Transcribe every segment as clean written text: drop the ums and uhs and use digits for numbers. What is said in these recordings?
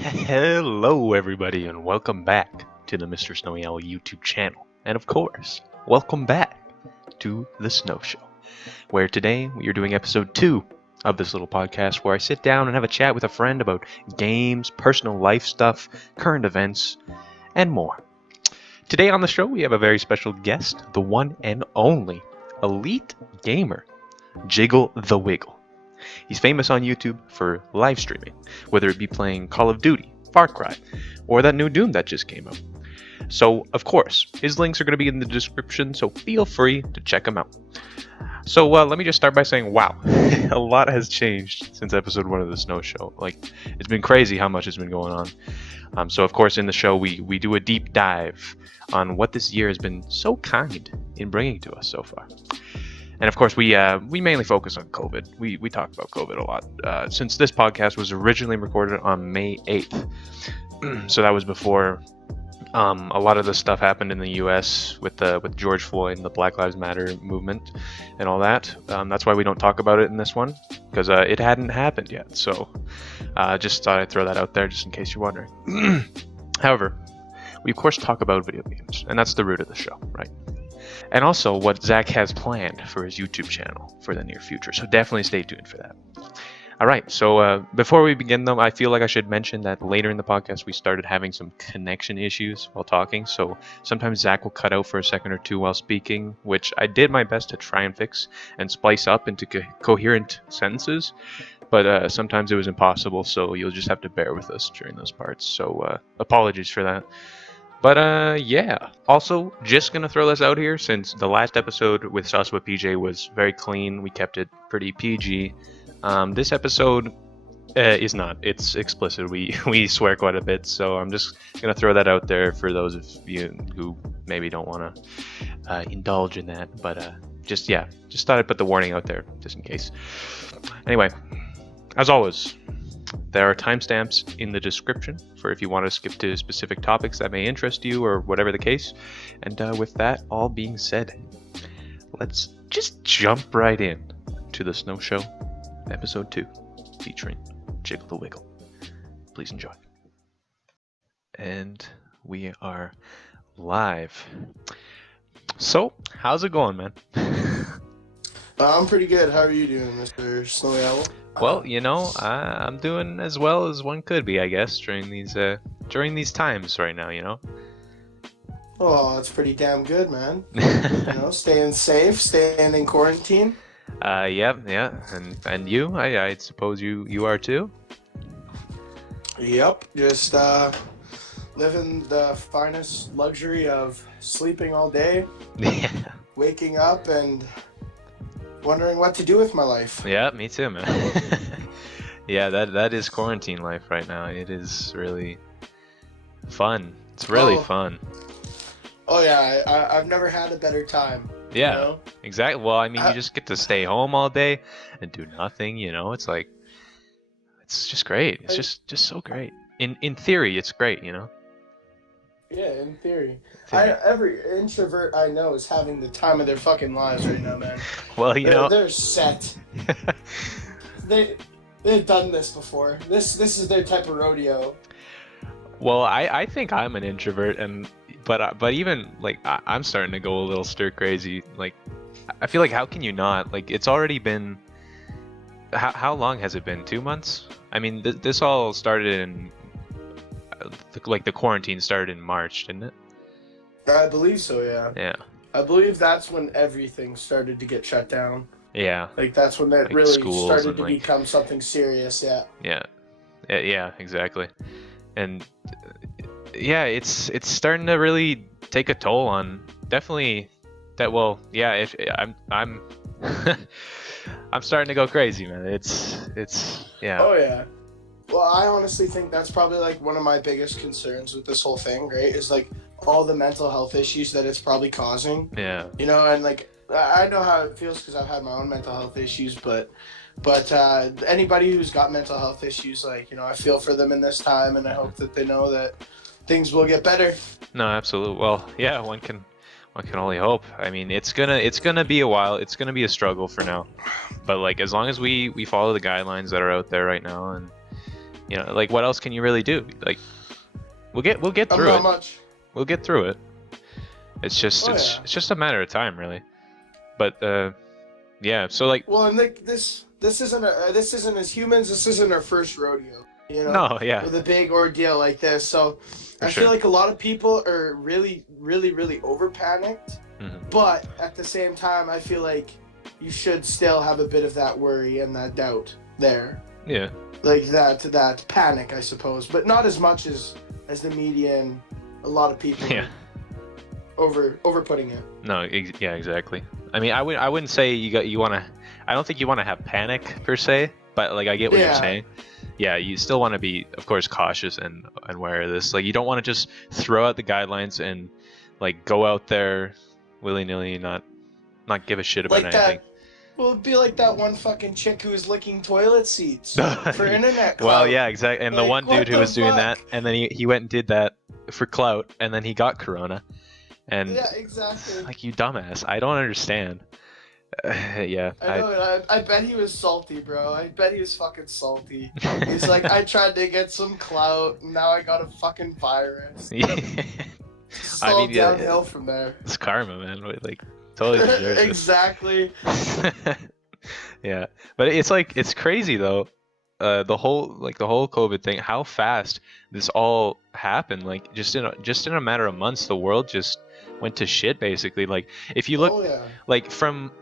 Hello, everybody, and welcome back to the MrSnowyOwl YouTube channel. And of course, welcome back to The Snow Show, where today we are doing episode 2 of this little podcast where I sit down and have a chat with a friend about games, personal life stuff, current events, and more. Today on the show, we have a very special guest, the one and only elite gamer, Jiggle the Wiggle. He's famous on YouTube for live streaming, whether it be playing Call of Duty, Far Cry, or that new Doom that just came out. So, of course, his links are going to be in the description, so feel free to check him out. So, let me just start by saying, wow, a lot has changed since episode 1 of the Snow Show. Like, it's been crazy how much has been going on. So, of course, in the show, we do a deep dive on what this year has been so kind in bringing to us so far. And of course, we mainly focus on COVID. We talk about COVID a lot. Since this podcast was originally recorded on May 8th, so that was before a lot of the stuff happened in the U.S. with George Floyd and the Black Lives Matter movement and all that. That's why we don't talk about it in this one, because it hadn't happened yet. So just thought I'd throw that out there just in case you're wondering. However, we of course talk about video games, and that's the root of the show, right? And also what Zach has planned for his YouTube channel for the near future. So definitely stay tuned for that. All right, so before we begin, though, I feel like I should mention that later in the podcast, we started having some connection issues while talking. So sometimes Zach will cut out for a second or two while speaking, which I did my best to try and fix and splice up into coherent sentences. But sometimes it was impossible, so you'll just have to bear with us during those parts. So apologies for that. But yeah, also just gonna throw this out here, since the last episode with Saswa PJ was very clean, we kept it pretty PG. This episode is not. It's explicit. We swear quite a bit, so I'm just gonna throw that out there for those of you who maybe don't want to indulge in that. But just thought I'd put the warning out there just in case. Anyway, as always, there are timestamps in the description for if you want to skip to specific topics that may interest you or whatever the case. And with that all being said, let's just jump right in to the Snow Show, episode 2, featuring Jiggle the Wiggle. Please enjoy. And we are live. So, how's it going, man? I'm pretty good. How are you doing, Mr. Snowy Owl? Well, I'm doing as well as one could be, I guess, during these times right now, Oh, that's pretty damn good, man. Staying safe, staying in quarantine. Yeah. And you? I suppose you are too? Yep, just living the finest luxury of sleeping all day, Yeah. waking up and wondering what to do with my life. Yeah, me too, man. Yeah, that is quarantine life right now. It is really fun. It's really fun. Oh yeah, I've never had a better time. Yeah, exactly. Well, I mean, you just get to stay home all day and do nothing. It's like, it's just great. It's just so great. In theory, it's great. Yeah, in theory. Every introvert I know is having the time of their fucking lives right now, man. Well, they're set. They've done this before. This is their type of rodeo. Well, I think I'm an introvert, but even like I'm starting to go a little stir crazy. Like, I feel like, how can you not? Like, it's already been. How long has it been? 2 months? I mean, this all started in. Like, the quarantine started in March, didn't it? I believe so, yeah. Yeah. I believe that's when everything started to get shut down. Yeah. Like, that's when it like really started to like, become something serious, yeah. Yeah, exactly. And yeah, it's starting to really take a toll on definitely that. Well, yeah, if I'm I'm starting to go crazy, man. It's yeah. Oh yeah. Well, I honestly think that's probably like one of my biggest concerns with this whole thing, right? Is like all the mental health issues that it's probably causing. Yeah. And like I know how it feels because I've had my own mental health issues, but anybody who's got mental health issues, like, I feel for them in this time, and I hope that they know that things will get better. No, absolutely. Well, yeah, one can only hope. I mean, it's gonna be a while. It's gonna be a struggle for now, but like, as long as we follow the guidelines that are out there right now, and You know, like what else can you really do? Like we'll get through Not it. much. We'll get through it. It's just it's just a matter of time, really. But yeah. So like. Well, and this isn't as humans. This isn't our first rodeo. You know, No, yeah. with a big ordeal like this. So I feel like a lot of people are really, really, really over panicked. But at the same time, I feel like you should still have a bit of that worry and that doubt there. Yeah. Like that panic, I suppose, but not as much as the media and a lot of people. Yeah. Over putting it. No, yeah, exactly. I mean, I wouldn't say you want to. I don't think you want to have panic per se, but like I get what you're saying. Yeah, you still want to be, of course, cautious and aware of this. Like you don't want to just throw out the guidelines and like go out there willy-nilly, not give a shit about anything. Well, it'd be like that one fucking chick who was licking toilet seats for internet clout. Well, yeah, exactly. And like, the one dude who was doing that, and then he went and did that for clout, and then he got corona. And yeah, exactly. Like, you dumbass. I don't understand. Yeah. I know. I bet he was salty, bro. I bet he was fucking salty. He's like, I tried to get some clout, and now I got a fucking virus. It's all downhill from there. It's karma, man. Like, totally deserves exactly. Yeah, but it's crazy though. The whole COVID thing, how fast this all happened. Like just in a matter of months, the world just went to shit basically. Like if you look, like from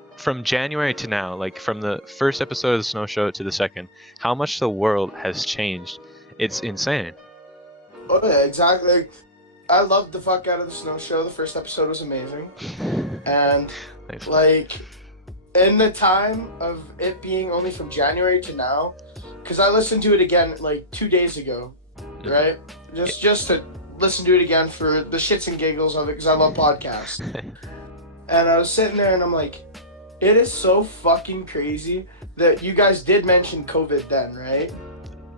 January to now, like from the first episode of the Snow Show to the second, how much the world has changed. It's insane. Oh yeah, exactly. I loved the fuck out of the Snow Show. The first episode was amazing, and like in the time of it being only from January to now, because I listened to it again like 2 days ago, right? Just to listen to it again for the shits and giggles of it, because I love podcasts. And I was sitting there and I'm like, it is so fucking crazy that you guys did mention COVID then, right?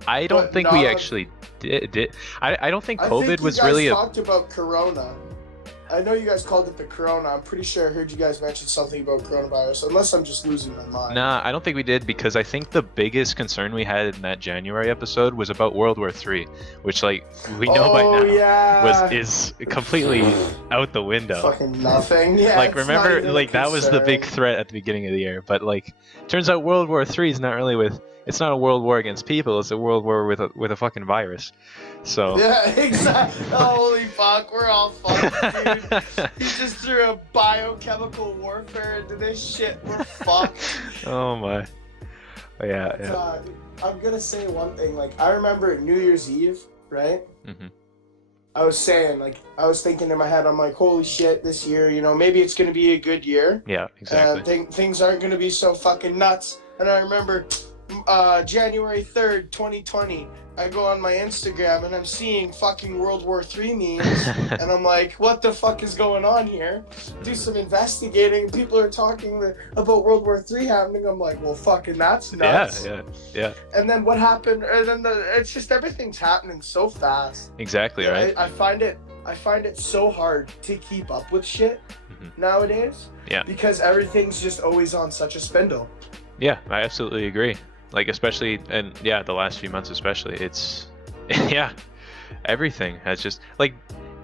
I don't think we actually did. I don't think COVID was really you guys talked about Corona. I know you guys called it the Corona. I'm pretty sure I heard you guys mention something about coronavirus, unless I'm just losing my mind. Nah, I don't think we did, because I think the biggest concern we had in that January episode was about World War III, which, like, we know by now is completely out the window. Fucking nothing. Yeah. Like, remember, like, that was the big threat at the beginning of the year, but, like, turns out World War III is not really it's not a world war against people, it's a world war with a fucking virus. So yeah, exactly. Holy fuck, we're all fucked, dude. He just threw a biochemical warfare into this shit. We're fucked. Oh my. Yeah. I'm gonna say one thing. Like, I remember New Year's Eve, right? I was thinking in my head, I'm like, holy shit, this year, you know, maybe it's gonna be a good year. Yeah, exactly. And things aren't gonna be so fucking nuts. And I remember January 3rd, 2020, I go on my Instagram and I'm seeing fucking World War III memes, and I'm like, what the fuck is going on here? Do some investigating. People are talking about World War III happening. I'm like, well, fucking that's nuts. Yeah. And then what happened? And then it's just everything's happening so fast. Exactly, right? I find it so hard to keep up with shit nowadays. Yeah. Because everything's just always on such a spindle. Yeah, I absolutely agree. Like, especially, and yeah, the last few months especially, it's, yeah, everything has just, like,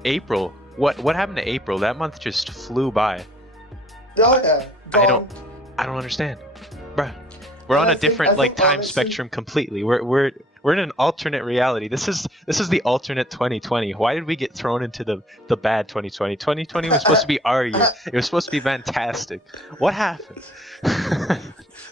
April, what happened to April? That month just flew by. Oh yeah, gone. I don't understand, bruh. We're on a different, like, time spectrum completely. We're in an alternate reality. This is the alternate 2020. Why did we get thrown into the bad 2020? 2020 was supposed to be our year. It was supposed to be fantastic. What happened?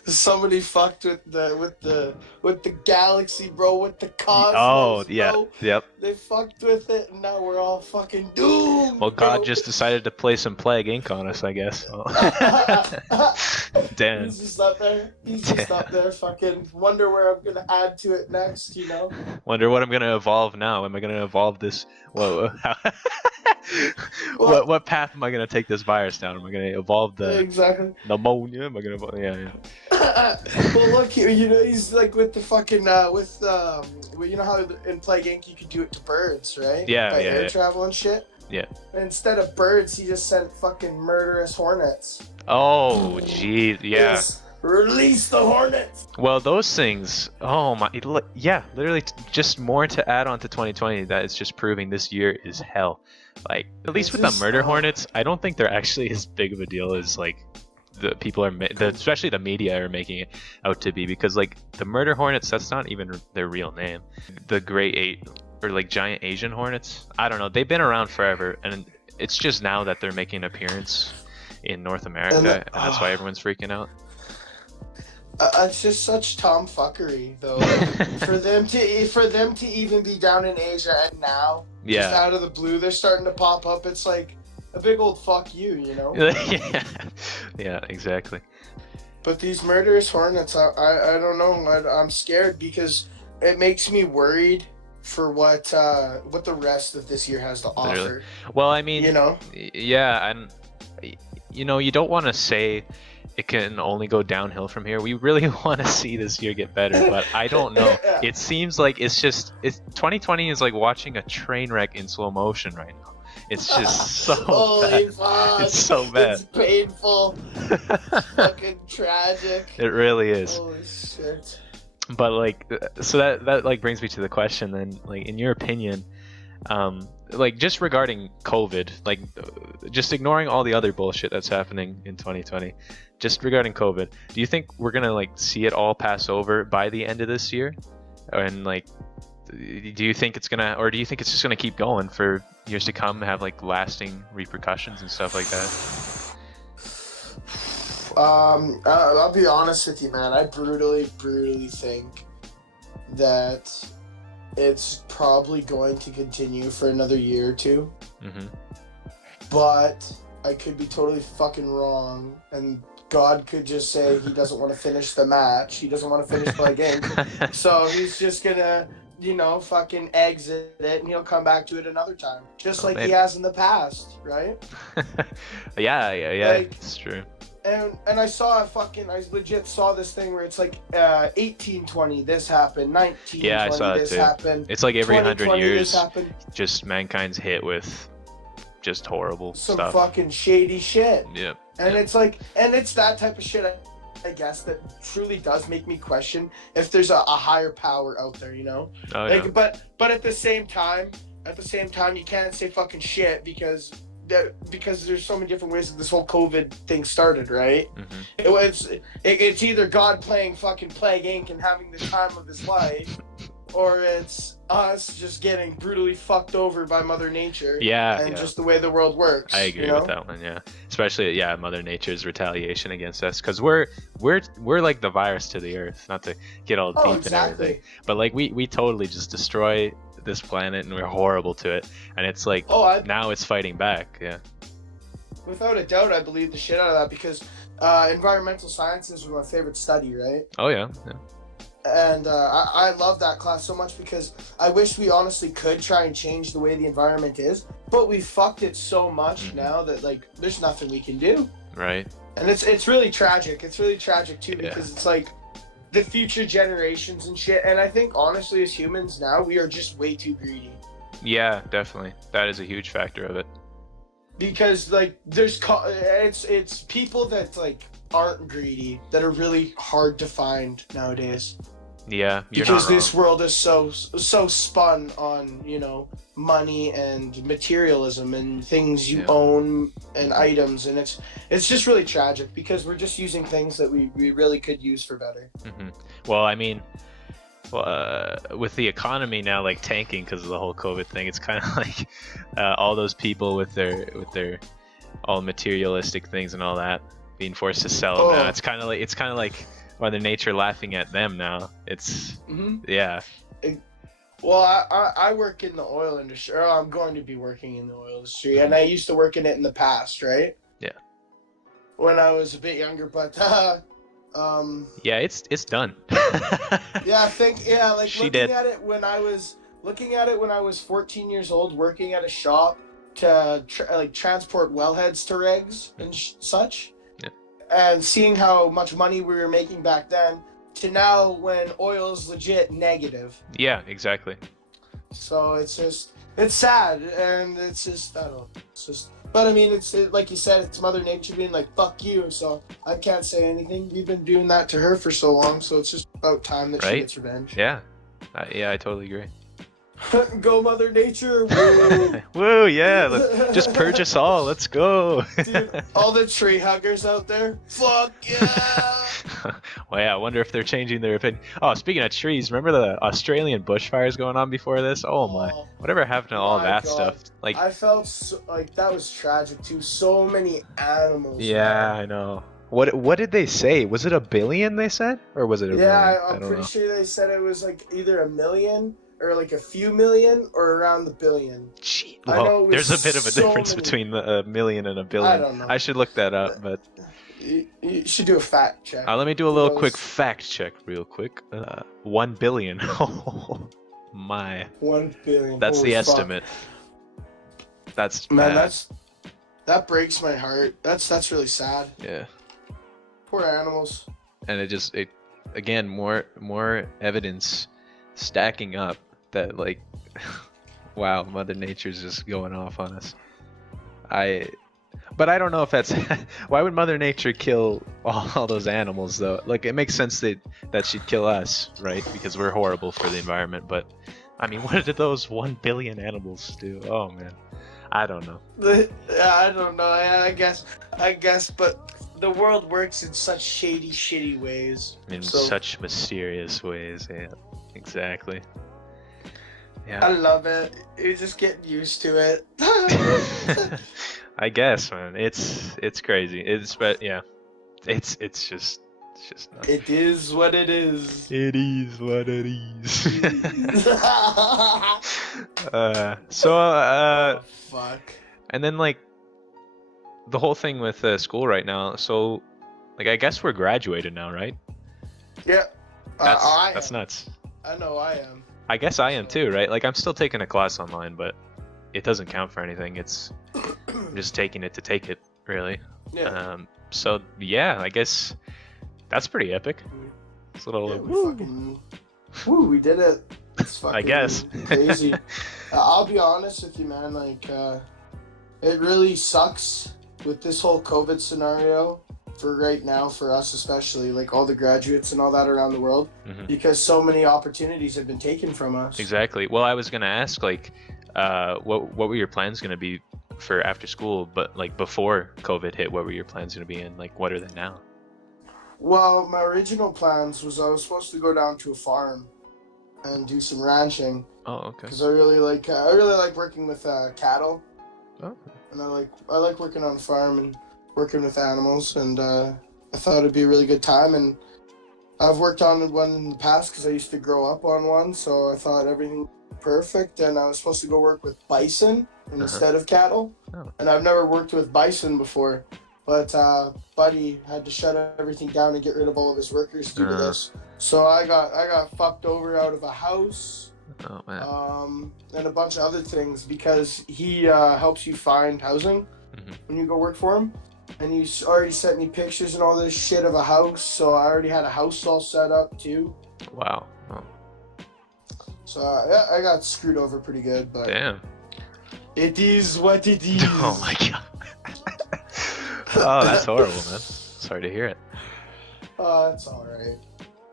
Somebody fucked with the galaxy, bro, with the cosmos. Oh yeah, bro. Yep. They fucked with it, and now we're all fucking doomed. Well, God just decided to play some Plague Inc. on us, I guess. Damn. He's just up there, fucking wonder where I'm gonna add to it next, you know? Wonder what I'm gonna evolve now. Am I gonna evolve this? Whoa. What path am I gonna take this virus down? Am I gonna evolve the pneumonia? Am I gonna evolve? Yeah. Well, look, you know, he's like with the fucking you know how in Plague Inc. you could do it to birds, right? By air travel and shit. Yeah. And instead of birds, he just sent fucking murderous hornets. Oh, jeez, yeah. Release the hornets. Well, those things, oh my, yeah, literally just more to add on to 2020 that it's just proving this year is hell. Like, at least with the murder hornets, I don't think they're actually as big of a deal as like the people are, especially the media are making it out to be, because like the murder hornets, that's not even their real name. The Great Eight or like giant Asian hornets, I don't know, they've been around forever, and it's just now that they're making an appearance in North America, and that's why everyone's freaking out. It's just such tomfuckery, though. Like, for them to even be down in Asia, and now, just out of the blue, they're starting to pop up. It's like a big old fuck you, you know? Yeah, exactly. But these murderous hornets, I don't know. I'm scared because it makes me worried for what the rest of this year has to offer. Literally. Well, I mean, you know, yeah, and you know, you don't want to say it can only go downhill from here. We really want to see this year get better, but I don't know. It seems like it's 2020 is like watching a train wreck in slow motion right now. It's just so bad. Fuck. It's so bad. It's painful. Fucking tragic. It really is. Holy shit. But like, so that like brings me to the question then, like, in your opinion, like just regarding COVID, like just ignoring all the other bullshit that's happening in 2020, just regarding COVID, do you think we're gonna like see it all pass over by the end of this year? And like, do you think it's gonna, or do you think it's just gonna keep going for years to come, have like lasting repercussions and stuff like that? I'll be honest with you, man. I brutally think that it's probably going to continue for another year or two. Mm-hmm. But I could be totally fucking wrong, and God could just say he doesn't want to finish the match. He doesn't want to finish the game. So he's just gonna, you know, fucking exit it, and he'll come back to it another time. Just like maybe he has in the past, right? Yeah, like, it's true. And I legit saw this thing where it's like 1820 this happened, 1920 I saw this it too. happened. It's like every 100 years, just mankind's hit with just horrible some stuff. Fucking shady shit. Yep. And it's like, and it's that type of shit, I guess, that truly does make me question if there's a higher power out there, you know? Oh, like, yeah. But at the same time, you can't say fucking shit because there's so many different ways that this whole COVID thing started, right? Mm-hmm. It's either God playing fucking Plague Inc. and having the time of his life, or it's us just getting brutally fucked over by Mother Nature. And just the way the world works. I agree with that one. Yeah, especially Mother Nature's retaliation against us, because we're like the virus to the earth. Not to get all deep and everything, but like we totally just destroy this planet, and we're horrible to it, and it's like now it's fighting back. Yeah, without a doubt, I believe the shit out of that, because environmental sciences was my favorite study, right? Oh yeah. And I love that class so much, because I wish we honestly could try and change the way the environment is, but we fucked it so much now that like there's nothing we can do. Right. And it's really tragic. It's really tragic too, because it's like the future generations and shit. And I think honestly, as humans now, we are just way too greedy. Yeah, definitely. That is a huge factor of it. Because like it's people that like aren't greedy that are really hard to find nowadays. Yeah, because this world is so spun on, you know, money and materialism and things you own and items, and it's just really tragic, because we're just using things that we really could use for better. Mm-hmm. Well, I mean, with the economy now like tanking because of the whole COVID thing, it's kind of like all those people with their all materialistic things and all that being forced to sell them now. It's kind of like Mother Nature laughing at them now. It's well, I work in the oil industry, or I'm going to be working in the oil industry, and I used to work in it in the past, right? Yeah. When I was a bit younger, but it's done. Looking at it when I was 14 years old, working at a shop to transport wellheads to regs and such. And seeing how much money we were making back then to now when oil is legit negative. Yeah, exactly. So it's sad, and it's just, I don't know, it's just But I mean, like you said, it's Mother Nature being like, fuck you, so I can't say anything. We've been doing that to her for so long, so it's just about time that she gets revenge. Yeah. Yeah, I totally agree. Go Mother Nature! Woo! Woo, yeah, just purge us all, let's go! Dude, all the tree huggers out there, fuck yeah! Well, yeah, I wonder if they're changing their opinion. Oh, speaking of trees, remember the Australian bushfires going on before this? Oh my, whatever happened to all that stuff? Like, I felt like that was tragic too. So many animals. Yeah, man. I know. What did they say? Was it 1 billion they said, or was it a million? I'm pretty sure they said it was like either 1 million or like a few million or around the billion. Gee, well, there's a bit of a difference between the 1 million and 1 billion. I don't know. I should look that up, but you should do a fact check. Let me do a little quick fact check, real quick. 1 billion. Oh my. 1 billion. That's Holy the fuck. estimate. That's man. bad. That breaks my heart. That's really sad. Yeah. Poor animals. And it again, more evidence stacking up that, like, wow, Mother Nature's just going off on us. But I don't know if that's why would Mother Nature kill all those animals though? Like, it makes sense that she'd kill us, right? Because we're horrible for the environment. But I mean, what did those 1 billion animals do? Oh man, I don't know. I don't know. I guess, but the world works in such shady, shitty ways. In such mysterious ways. Yeah, exactly. Yeah. I love it. You're just getting used to it. I guess, man. It's crazy. It's just nuts. It is what it is. It is what it is. Fuck. And then, like, the whole thing with school right now. So, like, I guess we're graduated now, right? Yeah. That's nuts. I know I am. I guess I am too, right? Like, I'm still taking a class online, but it doesn't count for anything. It's just taking it to take it, really. Yeah. So yeah, I guess that's pretty epic. It's a little. We did it. It's fucking I guess. Crazy. I'll be honest with you, man. Like, it really sucks with this whole COVID scenario for right now, for us especially, like all the graduates and all that around the world, because so many opportunities have been taken from us. Exactly. Well, I was gonna ask, like, what were your plans gonna be for after school? But like before COVID hit, what were your plans gonna be, and like what are they now? Well, my original plans was I was supposed to go down to a farm and do some ranching. Oh, okay. Because I really like working with cattle. Oh. And I like working on a farm and working with animals, and I thought it'd be a really good time. And I've worked on one in the past because I used to grow up on one, so I thought everything was perfect. And I was supposed to go work with bison instead of cattle. Oh. And I've never worked with bison before, but Buddy had to shut everything down and get rid of all of his workers due to this. So I got fucked over out of a house. Oh, man. And a bunch of other things, because he helps you find housing when you go work for him. And he's already sent me pictures and all this shit of a house, so I already had a house all set up too. Wow. Oh. So yeah, I got screwed over pretty good, but Damn. It is what it is. Oh my god. Oh, that's horrible, man. Sorry to hear it. It's alright.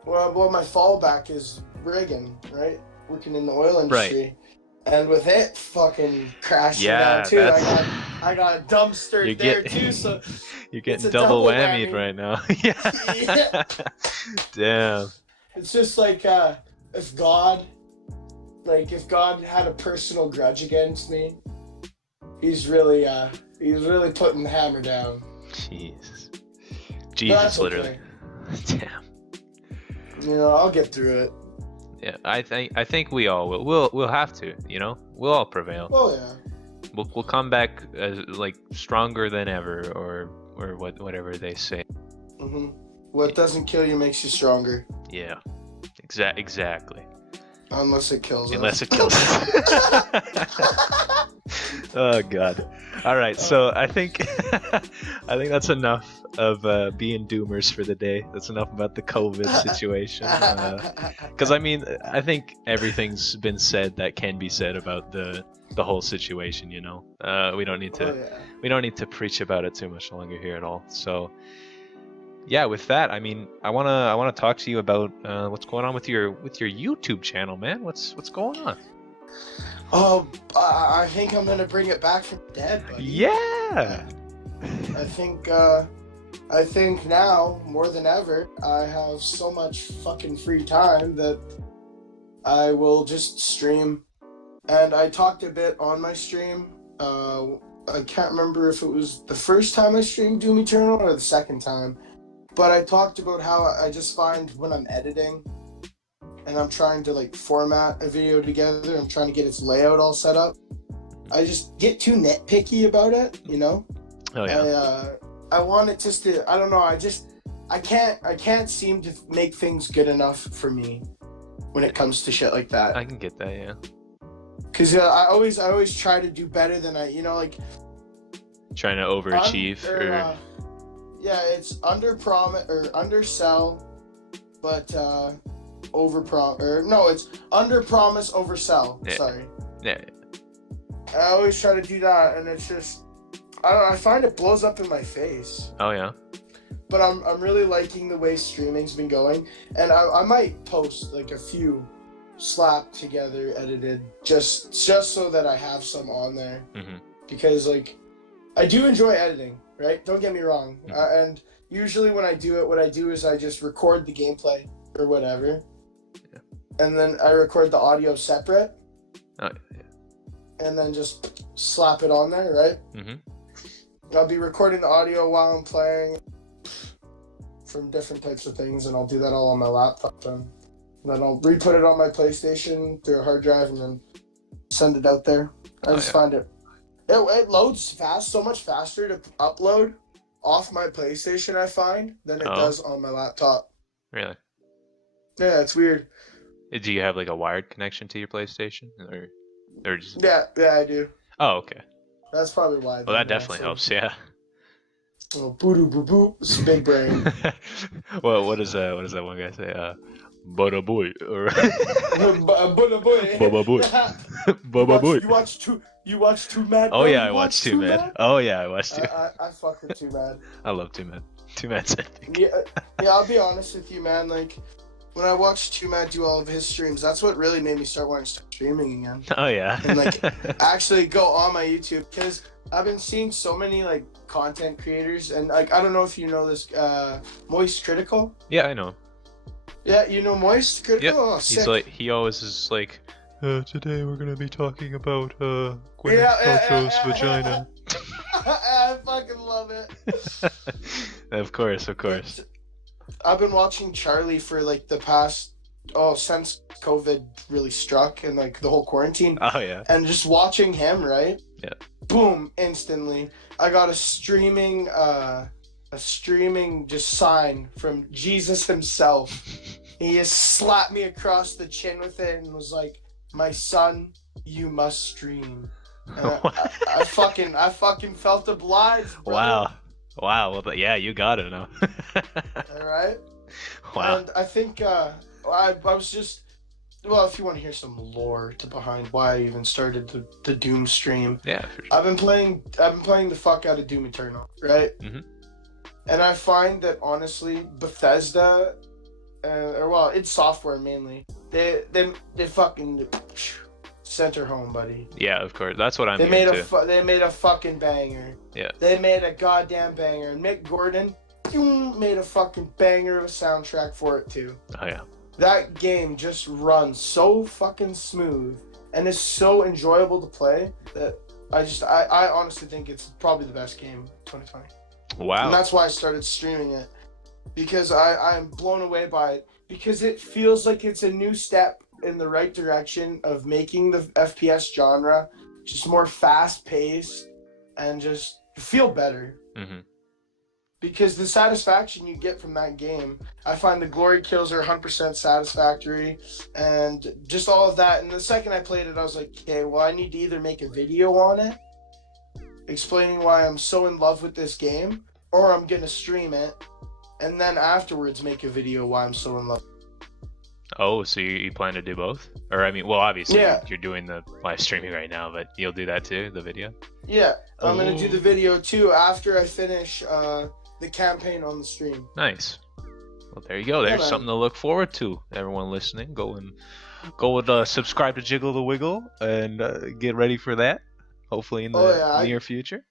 Well, my fallback is rigging, right? Working in the oil industry. Right. And with it fucking crashing down too, I got dumpstered there too, so you're getting double whammied right now. Yeah. Damn. It's just like if God had a personal grudge against me, he's really putting the hammer down. Jesus, literally. Damn. You know, I'll get through it. Yeah, I think we all will. We'll have to, you know. We'll all prevail. Oh yeah. We'll come back like stronger than ever, or whatever they say. What doesn't kill you makes you stronger. Yeah. Exactly. Unless it kills us. Unless it kills us. Oh God! All right, so I think I think that's enough of being doomers for the day. That's enough about the COVID situation. Because I mean, I think everything's been said that can be said about the whole situation. You know, we don't need to Oh, yeah. we don't need to preach about it too much longer here at all. So yeah, with that, I mean, I wanna talk to you about what's going on with your YouTube channel, man. What's going on? Oh, I think I'm gonna bring it back from the dead, buddy. Yeah. I think now more than ever, I have so much fucking free time that I will just stream. And I talked a bit on my stream. I can't remember if it was the first time I streamed Doom Eternal or the second time, but I talked about how I just find when I'm editing and I'm trying to like format a video together, I'm trying to get its layout all set up, I just get too nitpicky about it, you know? Oh yeah. I want it just to, I don't know, I can't seem to make things good enough for me when it comes to shit like that. I can get that, yeah. Cause I always try to do better than like Trying to overachieve yeah, it's undersell, but it's under promise, oversell. Yeah. Sorry. Yeah. I always try to do that, and it's just I find it blows up in my face. Oh yeah. But I'm really liking the way streaming's been going, and I might post like a few slapped together edited just so that I have some on there, because like I do enjoy editing, right? Don't get me wrong. And usually when I do it, what I do is I just record the gameplay or whatever, and then I record the audio separate. Oh yeah. And then just slap it on there, right? I'll be recording the audio while I'm playing from different types of things, and I'll do that all on my laptop, and then I'll re-put it on my PlayStation through a hard drive, and then send it out there. I just find it loads fast, so much faster to upload off my PlayStation, I find, than it does on my laptop. Really? Yeah, it's weird. Do you have like a wired connection to your PlayStation, or just? Yeah, I do. Oh, okay. That's probably why. Well, that definitely helps. Yeah. Oh, boo boo boo! It's a big brain. Well, what does that one guy say? Bada boy, or Bada boy. Baba boy. Baba boy. You watch Too Mad? Oh yeah, I watched Too Mad. Oh yeah, I watched Too. I fuck with Too Mad. I love Too Mad. Too Mad's epic. Yeah, I'll be honest with you, man. Like, when I watched Too Mad do all of his streams, that's what really made me start wanting to start streaming again. Oh yeah. And like actually go on my YouTube, because I've been seeing so many like content creators, and like I don't know if you know this, Moist Critical. Yeah, I know. Yeah, you know Moist Critical. Yep. Oh, He's sick. like, he always is like, today we're gonna be talking about Gwyneth Paltrow's vagina. I fucking love it. Of course. I've been watching Charlie for like the past since COVID really struck and like the whole quarantine. Oh yeah. And just watching him, right? Yeah. Boom! Instantly, I got a streaming just sign from Jesus himself. He just slapped me across the chin with it and was like, "My son, you must stream." And I fucking felt obliged, brother. Wow. Well, yeah, you got it now. All right. Wow. And I think I was just, well, if you want to hear some lore behind why I even started the Doom stream. Yeah, for sure. I've been playing the fuck out of Doom Eternal, right? And I find that honestly, Bethesda, id Software mainly, they fucking sent her home, buddy. Yeah, of course. That's what I'm hearing too. They made a fucking banger. Yeah. They made a goddamn banger. And Mick Gordon made a fucking banger of a soundtrack for it too. Oh yeah. That game just runs so fucking smooth and is so enjoyable to play that I honestly think it's probably the best game of 2020. Wow. And that's why I started streaming it, because I'm blown away by it, because it feels like it's a new step in the right direction of making the FPS genre just more fast-paced and just feel better. because the satisfaction you get from that game, I find the glory kills are 100% satisfactory, and just all of that. And the second I played it, I was like, okay, well, I need to either make a video on it, explaining why I'm so in love with this game, or I'm gonna stream it, and then afterwards make a video why I'm so in love. Oh, so you plan to do both? Or I mean, well, obviously Yeah. you're doing the live streaming right now, but you'll do that too, the video? Yeah, I'm gonna do Oh. the video too after I finish the campaign on the stream. Nice. Well, there you go. There's man. something to look forward to. Everyone listening, go and subscribe to Jiggle the Wiggle and get ready for that. Hopefully in the near future.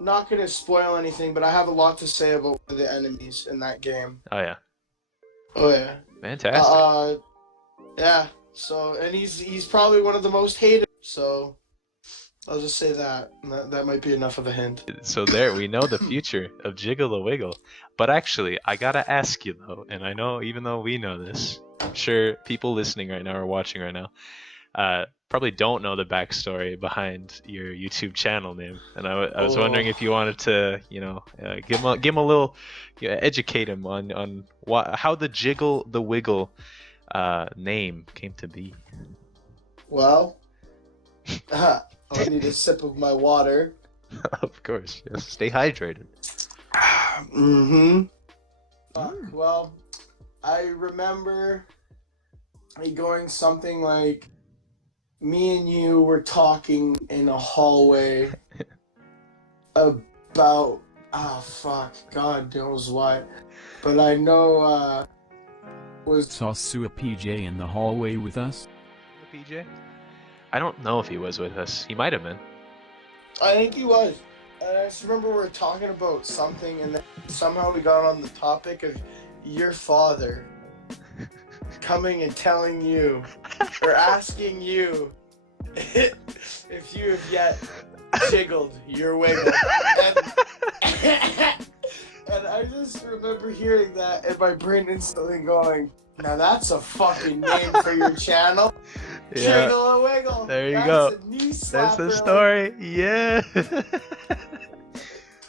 Not gonna spoil anything, but I have a lot to say about the enemies in that game. Oh yeah. Oh yeah. Fantastic. Yeah. So, and he's probably one of the most hated. So, I'll just say that. That might be enough of a hint. So there, we know the future of Jiggle the Wiggle. But actually, I gotta ask you though, and I know even though we know this, I'm sure people listening right now or watching right now, probably don't know the backstory behind your YouTube channel name. And I was wondering if you wanted to, give him a little, educate him on how the Jiggle the Wiggle name came to be. Well, I'll need a sip of my water. Of course, yes. Stay hydrated. Mm-hmm. Well, I remember it going something like, me and you were talking in a hallway about, God knows what, but I know, Saw Sua PJ in the hallway with us? PJ? I don't know if he was with us. He might have been. I think he was. And I just remember we were talking about something, and then somehow we got on the topic of your father coming and telling you, or asking you, if you have yet jiggled your wiggle. And I just remember hearing that, and my brain instantly going, now that's a fucking name for your channel. Yeah. Jiggle a wiggle. There you go. A knee That's the slapper. story. Yeah.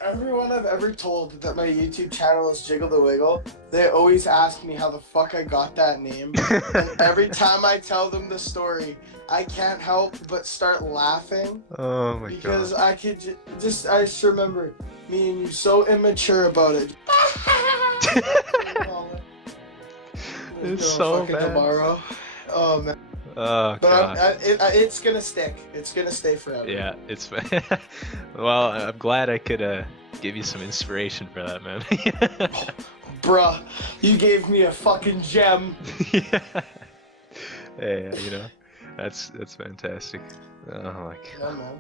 Everyone I've ever told that my YouTube channel is Jiggle the Wiggle, they always ask me how the fuck I got that name. And every time I tell them the story, I can't help but start laughing. Oh my because god. I could I just remember me and you so immature about it. It's so bad. Tomorrow. Oh man. Oh But god. it's gonna stick. It's gonna stay forever. Yeah, it's well, I'm glad I could give you some inspiration for that, man. Bruh, you gave me a fucking gem. Yeah. Yeah, that's fantastic. Oh my Yeah, god. man.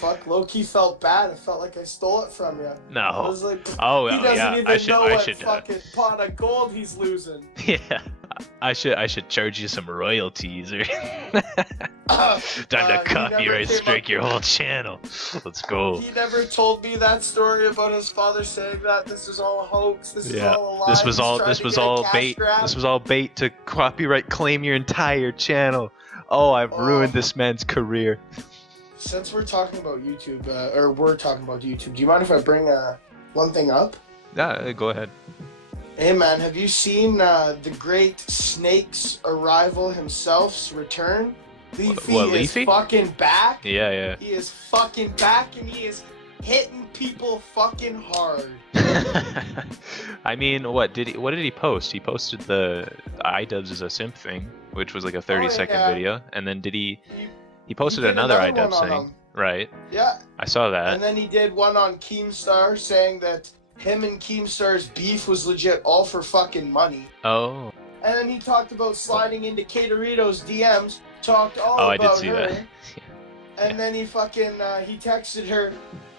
Fuck, low-key felt bad. It felt like I stole it from you. I No. was like, Oh, he doesn't yeah. even I should. know I what should. fucking pot of gold he's losing. Yeah. I should charge you some royalties or time to copyright strike your whole channel. Let's go. He never told me that story about his father saying that this is all a hoax. This is all a lie. This was He's all trying this to was get a all cash bait. grab. This was all bait to copyright claim your entire channel. Oh, I've ruined this man's career. Since we're talking about YouTube, do you mind if I bring one thing up? Yeah, go ahead. Hey man, have you seen the great Snake's arrival himself's return? Leafy Leafy? is fucking back. Yeah, He is fucking back, and he is hitting people fucking hard. yeah. I mean, what did he post? He posted the iDubbbz is a simp thing, which was like a 30-second video, and then he posted did another another iDubbbz one on thing, him. right? Yeah. I saw that. And then he did one on Keemstar saying that him and Keemstar's beef was legit all for fucking money. Oh. And then he talked about sliding into Caterito's DMs, talked all Oh, I about did see her. that. And then he fucking, he texted her,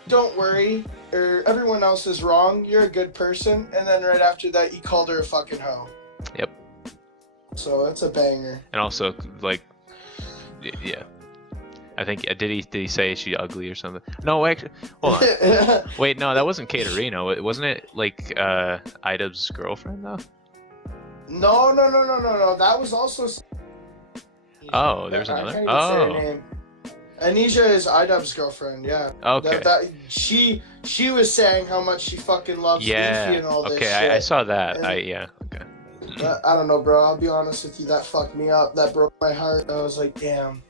don't worry, everyone else is wrong, you're a good person. And then right after that, he called her a fucking hoe. Yep. So that's a banger. And also, like, yeah. I think did he say she's ugly or something? No, actually, hold on. Wait, no, that wasn't Caterino. Wasn't it like iDubbbz's girlfriend though? No. That was also. Oh, there was I another. can't even say her Oh. name. Anisha is Idub's girlfriend, yeah. Okay. She was saying how much she fucking loves Yeah. Leafy and all this Okay, shit. I saw that. And Yeah. Okay. I don't know, bro. I'll be honest with you. That fucked me up. That broke my heart. I was like, damn.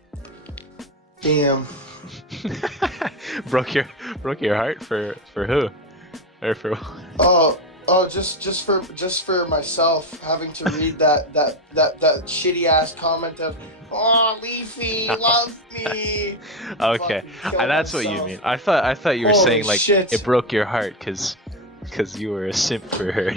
broke your heart for who? Or for just for myself having to read that shitty ass comment of, oh, Leafy loves me. Okay, and that's what you mean. I thought you were Holy saying like shit. it broke your heart because you were a simp for her.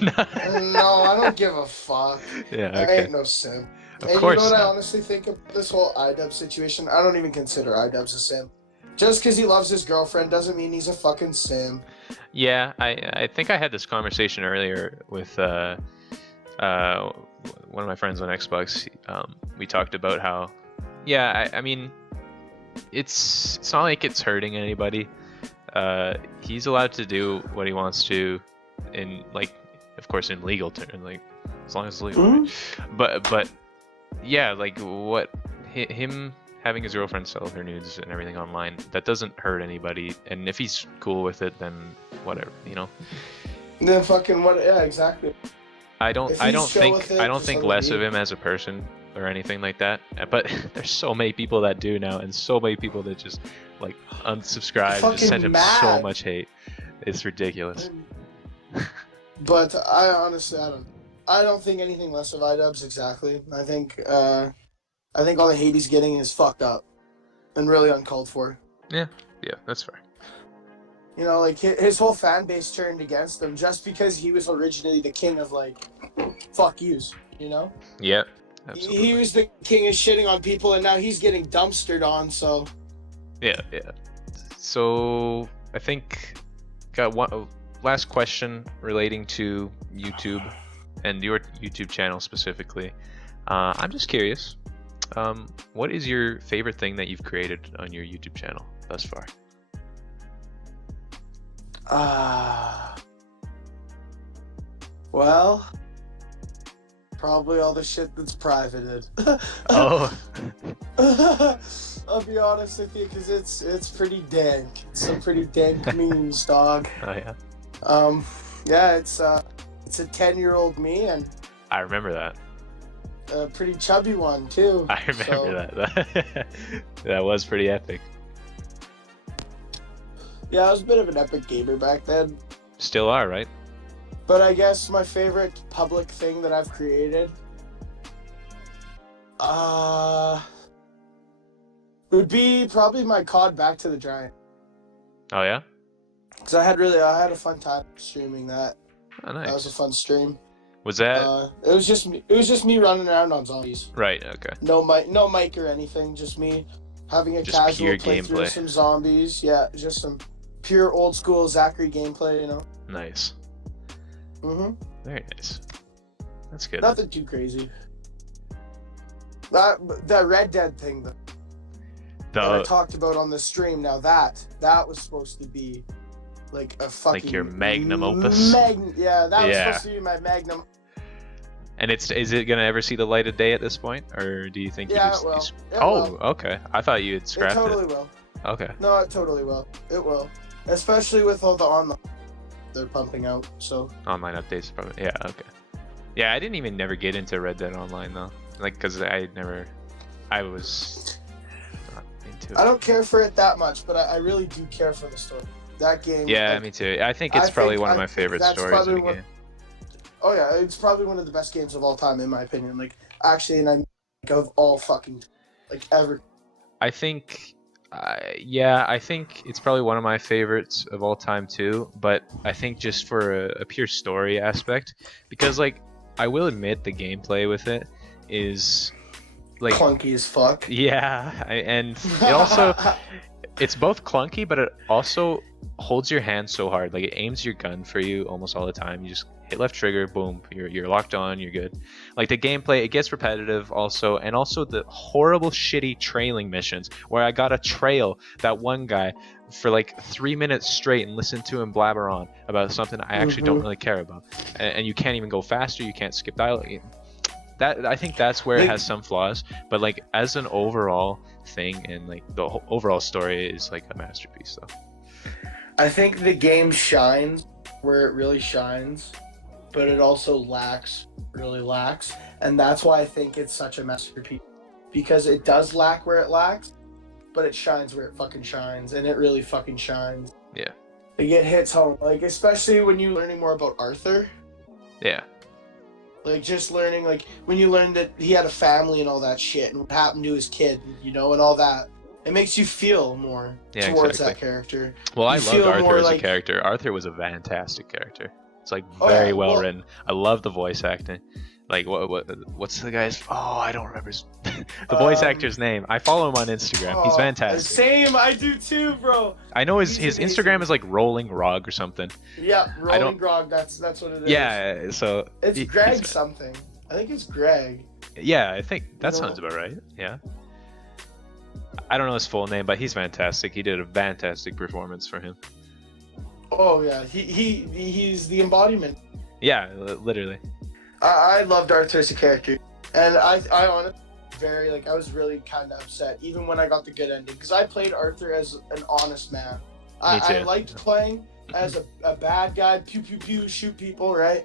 No, I don't give a fuck. Yeah, I okay. ain't no simp. Of And course you know what I not. honestly think of this whole Idub situation? I don't even consider Idubs a simp. Just because he loves his girlfriend doesn't mean he's a fucking simp. Yeah, I think I had this conversation earlier with one of my friends on Xbox. We talked about how, yeah, I mean, it's not like it's hurting anybody. He's allowed to do what he wants to, in like, of course, in legal terms, like as long as it's legal. Mm-hmm. But yeah, like him having his girlfriend sell her nudes and everything online, that doesn't hurt anybody. And if he's cool with it, then whatever, you know. Then fucking what? Yeah, exactly. I don't think less of him as a person or anything like that. But there's so many people that do now, and so many people that just like unsubscribe, and just send him so much hate. It's ridiculous. But I honestly, I don't think anything less of Idubs exactly. I think all the hate he's getting is fucked up and really uncalled for. Yeah, that's fair. You know, like his whole fan base turned against him just because he was originally the king of like fuck yous, you know? Yeah, absolutely. He was the king of shitting on people, and now he's getting dumpstered on, so. Yeah. So I think got one last question relating to YouTube and your YouTube channel specifically. I'm just curious, what is your favorite thing that you've created on your YouTube channel thus far? Well, probably all the shit that's privated. Oh. I'll be honest with you, because it's pretty dank. It's some pretty dank memes, dog. Oh yeah. Yeah, it's a 10-year-old me, and I remember that. a pretty chubby one too. I remember that. That was pretty epic. Yeah, I was a bit of an epic gamer back then. Still are, right? But I guess my favorite public thing that I've created would be probably my COD Back to the Giant. Oh yeah? Because I had a fun time streaming that. Oh nice. That was a fun stream. Was that it was just me running around on zombies. right? Okay. No mic or anything, just me having a Just casual pure playthrough gameplay. of some zombies. Yeah, just some pure old school Zachary gameplay, you know. Nice. Very nice. That's good. Nothing too crazy. That Red Dead thing that I talked about on the stream. Now that was supposed to be like a fucking like your magnum opus. that was supposed to be my magnum. And is it gonna ever see the light of day at this point, or do you think Yeah, you just? it will. You s- It oh, will. okay. I thought you had It scrapped totally will. Okay. No, it totally will. It will, especially with all the online they're pumping out. So Online updates, probably. Yeah. Okay. Yeah, I didn't even never get into Red Dead Online though, like because I was not into it. I don't care for it that much, but I really do care for the story. That game. Yeah, like, me too. I think it's probably one of my think favorite that's stories in probably the one- game. Oh yeah, it's probably one of the best games of all time in my opinion. Like actually, and I'm of all fucking like ever. I think, I think it's probably one of my favorites of all time too. But I think just for a pure story aspect, because like I will admit the gameplay with it is like Clunky as fuck. yeah, and it also it's both clunky, but it also holds your hand so hard. Like it aims your gun for you almost all the time. You just hit left trigger, boom, you're locked on, you're good. Like the gameplay, it gets repetitive also, and also the horrible shitty trailing missions where I got to trail that one guy for like 3 minutes straight and listen to him blabber on about something I actually don't really care about, and you can't even go faster, you can't skip dialogue. That I think that's where it has some flaws, but like as an overall thing, and like the overall story is like a masterpiece. So I think the game shines where it really shines, but it also really lacks. And that's why I think it's such a masterpiece. Because it does lack where it lacks, but it shines where it fucking shines. And it really fucking shines. yeah, Like, it hits home. Like, especially when you're learning more about Arthur. yeah, Like, just learning, like, when you learn that he had a family and all that shit, and what happened to his kid, you know, and all that. It makes you feel more towards that character. Well, I You loved feel Arthur more as a like- character. Arthur was a fantastic character. It's like Oh, very yeah, well well- written. I love the voice acting. Like what's the guy's? Oh, I don't remember the voice actor's name. I follow him on Instagram. He's fantastic. Same, I do too, bro. I know his He's amazing. Instagram is like Rolling Rog or something. Yeah, I don't- Rolling Grog. That's what it is. Yeah, so It's he- Greg he's- something. I think it's Greg. Yeah, I think that No. sounds about right. Yeah. I don't know his full name, but he's fantastic. He did a fantastic performance for him. Oh yeah, he's the embodiment. Yeah, literally. I loved Arthur as a character, and I honestly I was really kind of upset even when I got the good ending because I played Arthur as an honest man. Me too. I liked playing as a bad guy, pew pew pew, shoot people, right?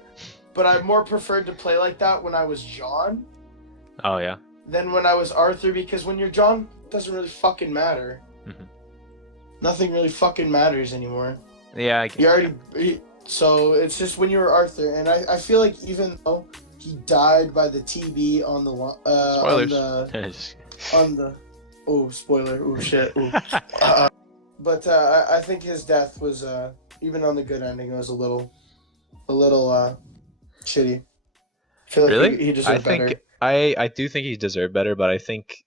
But I more preferred to play like that when I was John Oh yeah. than when I was Arthur because when you're John, it doesn't really fucking matter. Mhm. Nothing really fucking matters anymore. Yeah, I get You already. So it's just when you were Arthur, and I feel like even though he died by the TB on the Spoilers. on the oh spoiler oh shit ooh. But I think his death was even on the good ending it was a little shitty. I feel like Really? he deserved I think better. I do think he deserved better, but I think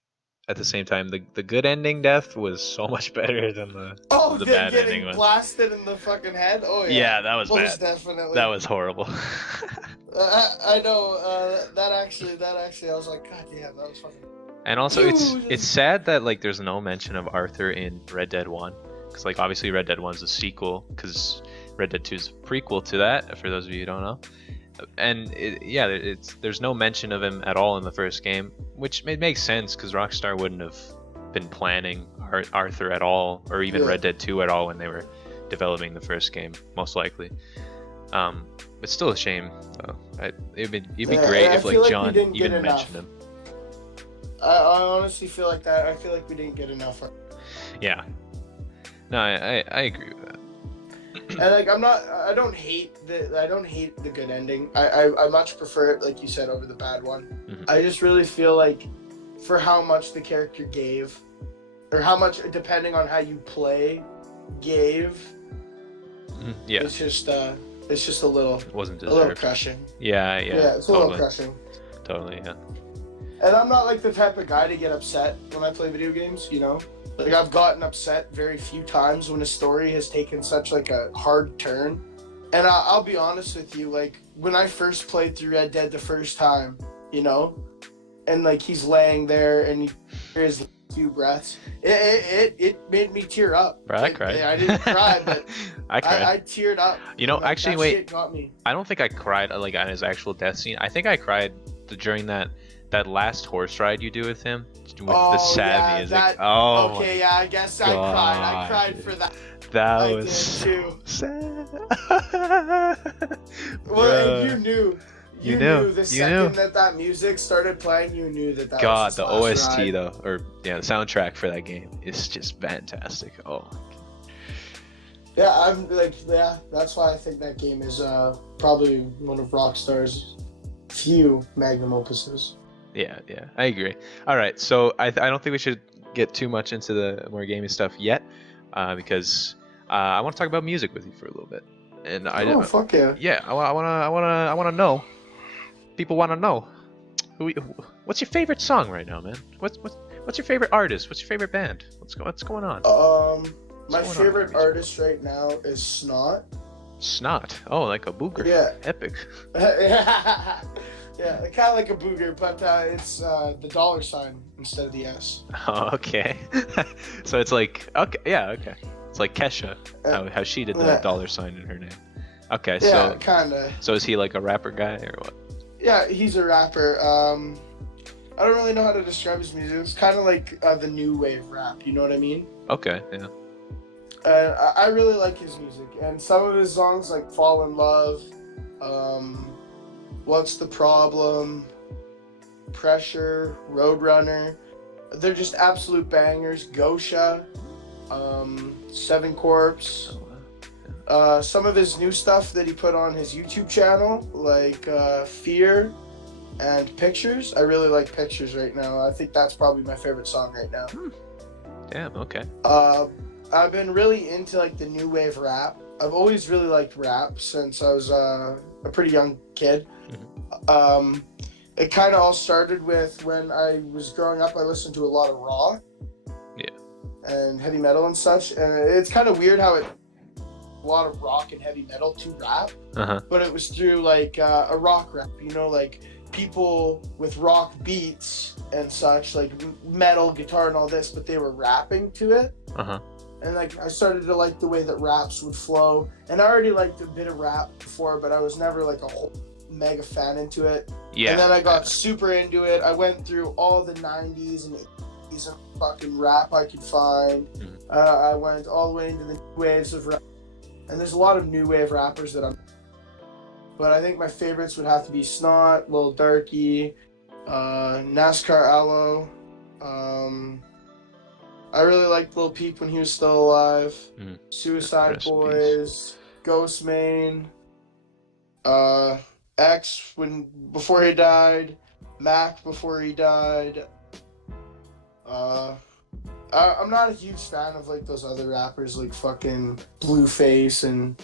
at the same time the good ending death was so much better than the The bad getting ending one. blasted in the fucking head. Oh yeah. Yeah, that was Most bad. definitely. That was horrible. I know. That actually, I was like, God damn, that was fucking. And also Dude. it's sad that like there's no mention of Arthur in Red Dead 1 because like obviously Red Dead 1 is a sequel because Red Dead 2 is a prequel to that for those of you who don't know. And there's no mention of him at all in the first game, which it makes sense because Rockstar wouldn't have been planning Arthur at all, or even Yeah. Red Dead 2 at all when they were developing the first game, most likely. But still a shame. It'd be Yeah, great I if feel like like we John didn't get even enough. mentioned him. I honestly feel like that. I feel like we didn't get enough. Yeah. No, I agree with that. And like I don't hate the good ending. I much prefer it, like you said, over the bad one. Mhm. I just really feel like for how much the character gave, or how much, depending on how you play, gave, Yeah, it's just a little it wasn't a little deserved. crushing. Yeah, It's a little crushing. totally, yeah. And I'm not like the type of guy to get upset when I play video games, you know? Like I've gotten upset very few times when a story has taken such like a hard turn. And I'll be honest with you, like when I first played through Red Dead the first time, you know, and like he's laying there and he hears a few breaths, it made me tear up. Bro, I Like, cried. I didn't cry, but I cried. I teared up. You know, Like, actually, that wait. shit got me. I don't think I cried like on his actual death scene. I think I cried during that last horse ride you do with him with the sad music. Okay, yeah, I guess I cried. I cried for that. That I was did so too. sad. Well, Bruh. you knew. You knew. The You second knew. that music started playing, you knew that God, was the his last OST ride. though, or yeah, the soundtrack for that game is just fantastic. Oh, Yeah, I'm like, yeah, that's why I think that game is probably one of Rockstar's few magnum opuses. yeah, I agree. All right, so I don't think we should get too much into the more gaming stuff yet, because I want to talk about music with you for a little bit, and Fuck yeah. yeah, I want to know. People want to know what's your favorite song right now, man? What's your favorite artist? What's your favorite band? What's going on? My going on favorite with artist right now is Snot. Snot. Oh, like a booger. Yeah. Epic. Yeah, kind of like a booger, but it's the dollar sign instead of the S. Oh, okay. So it's like okay, yeah, okay. It's like Kesha, how she did the Yeah. dollar sign in her name. Okay, Yeah, so kinda. is he like a rapper guy or what? Yeah, he's a rapper. I don't really know how to describe his music. It's kind of like the new wave rap. You know what I mean? Okay, yeah. I really like his music, and some of his songs like "Fall in Love," "What's the Problem," "Pressure," "Roadrunner." They're just absolute bangers. Gosha, Seven Corpse. Some of his new stuff that he put on his YouTube channel, like Fear and Pictures. I really like Pictures right now. I think that's probably my favorite song right now. Damn, okay. I've been really into like the new wave rap. I've always really liked rap since I was a pretty young kid. It kind of all started with when I was growing up. I listened to a lot of rock, and heavy metal and such. And it's kind of weird how a lot of rock and heavy metal to rap, but it was through like a rock rap. You know, like people with rock beats and such, like metal, guitar, and all this, but they were rapping to it. And like I started to like the way that raps would flow, and I already liked a bit of rap before, but I was never like a whole mega fan into it. And then I got super into it. I went through all the 90s and 80s of fucking rap I could find. I went all the way into the new waves of rap, and there's a lot of new wave rappers that I'm, but I think my favorites would have to be Snot, Lil Durky, NASCAR Aloe. I really liked Lil Peep when he was still alive. Suicide Boys, Ghost Main, X before he died, Mac before he died. I'm not a huge fan of like those other rappers like fucking Blueface and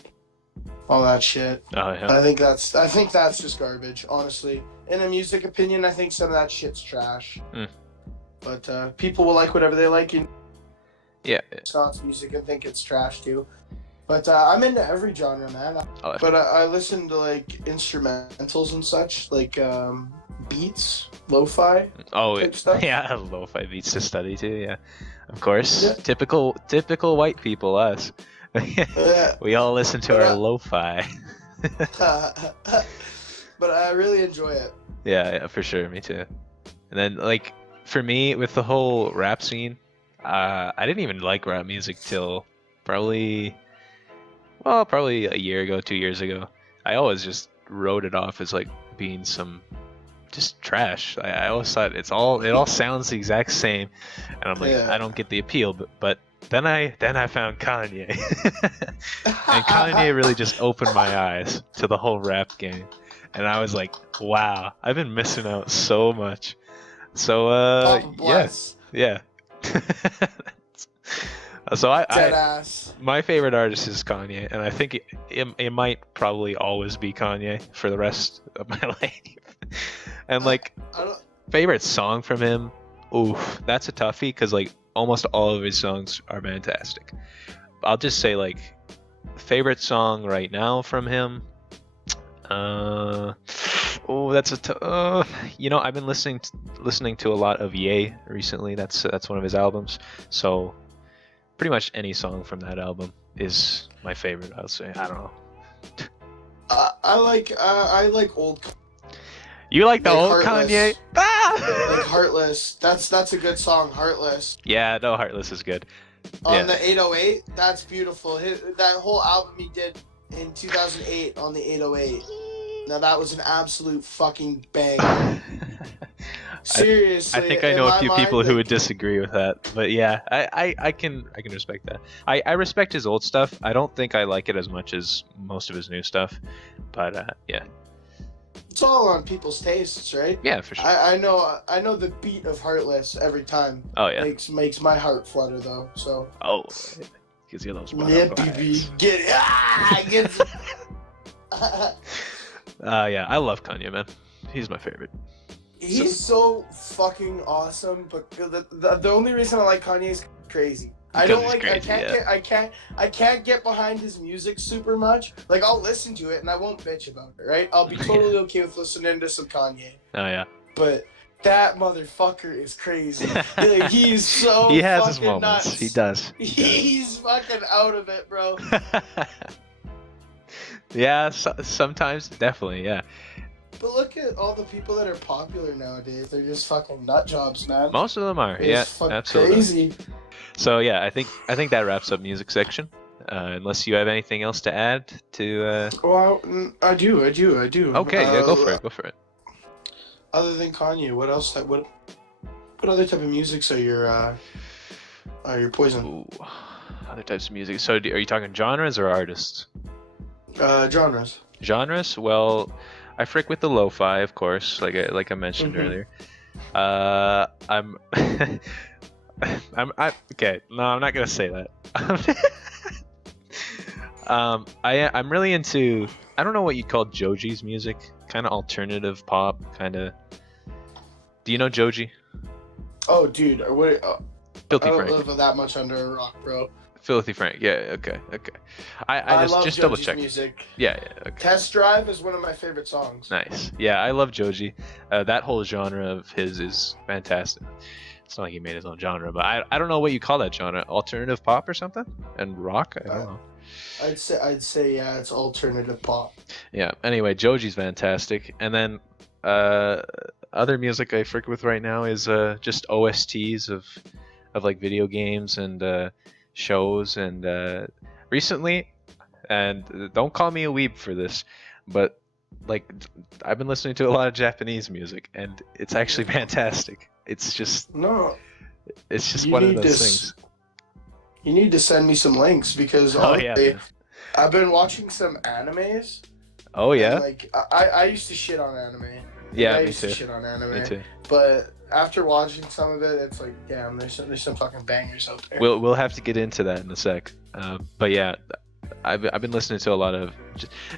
all that shit. I think that's just garbage, honestly. In a music opinion, I think some of that shit's trash. But people will like whatever they like. Snot's music and think it's trash too. But I'm into every genre, man. But I listen to like instrumentals and such, like beats, lo-fi type stuff. Yeah, lo-fi beats to study too. Yeah, of course. Typical white people, us. We all listen to our lo-fi. But I really enjoy it. Yeah, for sure. Me too. And then like for me with the whole rap scene, I didn't even like rap music till probably a year ago, 2 years ago. I always just wrote it off as like being some just trash. I always thought it all sounds the exact same, and I'm like, I don't get the appeal. But then I found Kanye, and Kanye really just opened my eyes to the whole rap game, and I was like, wow, I've been missing out so much. So yeah. So my favorite artist is Kanye, and I think it might probably always be Kanye for the rest of my life. And like favorite song from him, oof, that's a toughie because like almost all of his songs are fantastic. I'll just say like favorite song right now from him. That's I've been listening to a lot of Ye recently. That's one of his albums. So pretty much any song from that album is my favorite, I'll say. I don't know. I like old. You like the old Heartless. Kanye? Like Heartless. That's a good song. Heartless. Yeah, no, Heartless is good. On the 808, that's beautiful. That whole album he did in 2008 on the 808. Now that was an absolute fucking banger. Seriously. I think I know a few people who would disagree with that, but yeah, I can respect that. I respect his old stuff. I don't think I like it as much as most of his new stuff, but yeah. It's all on people's tastes, right? Yeah, for sure. I know the beat of Heartless every time. Oh yeah. Makes my heart flutter though. So. Oh. Gives you those baby, get it. Yeah, I love Kanye, man. He's my favorite. He's so fucking awesome, but the only reason I like Kanye is crazy. I don't like. Crazy, I can't get behind his music super much. Like I'll listen to it and I won't bitch about it, right? I'll be totally okay with listening to some Kanye. Oh yeah. But that motherfucker is crazy. Like, he's so. He has his moments. Nuts. He does. He's fucking out of it, bro. Yeah, sometimes definitely, yeah. But look at all the people that are popular nowadays. They're just fucking nut jobs, man. Most of them are. It's Yeah, fucking absolutely. crazy. So yeah, I think that wraps up music section. Unless you have anything else to add to. Well, I do. Okay, yeah, go for it. Go for it. Other than Kanye, what else? What other type of musics are your poison? Ooh, other types of music. So, are you talking genres or artists? Genres. Genres? Well, I frick with the lo-fi, of course, like I mentioned earlier. I'm, okay. No, I'm not gonna say that. I'm really into. I don't know what you'd call Joji's music. Kind of alternative pop, kind of. Do you know Joji? Oh, dude, what? Filthy I don't Frank. live that much under a rock, bro. Filthy Frank. Yeah. Okay. I love just double Joji's check. music. Yeah. Okay. Test Drive is one of my favorite songs. Nice. Yeah, I love Joji. That whole genre of his is fantastic. It's not like he made his own genre, but I don't know what you call that genre. Alternative pop or something? And rock? I don't know. I'd say yeah, it's alternative pop. Yeah. Anyway, Joji's fantastic. And then other music I freak with right now is just OSTs of like video games and shows. And recently, and don't call me a weeb for this, but like I've been listening to a lot of Japanese music, and it's actually fantastic. It's just No, one of those things. You need to send me some links because I've been watching some animes. Oh yeah. And, like I used to shit on anime. Yeah, I me used too. to shit on anime. Me too. But after watching some of it, it's like, damn, there's some fucking bangers out there. We'll have to get into that in a sec. But yeah, I've been listening to a lot of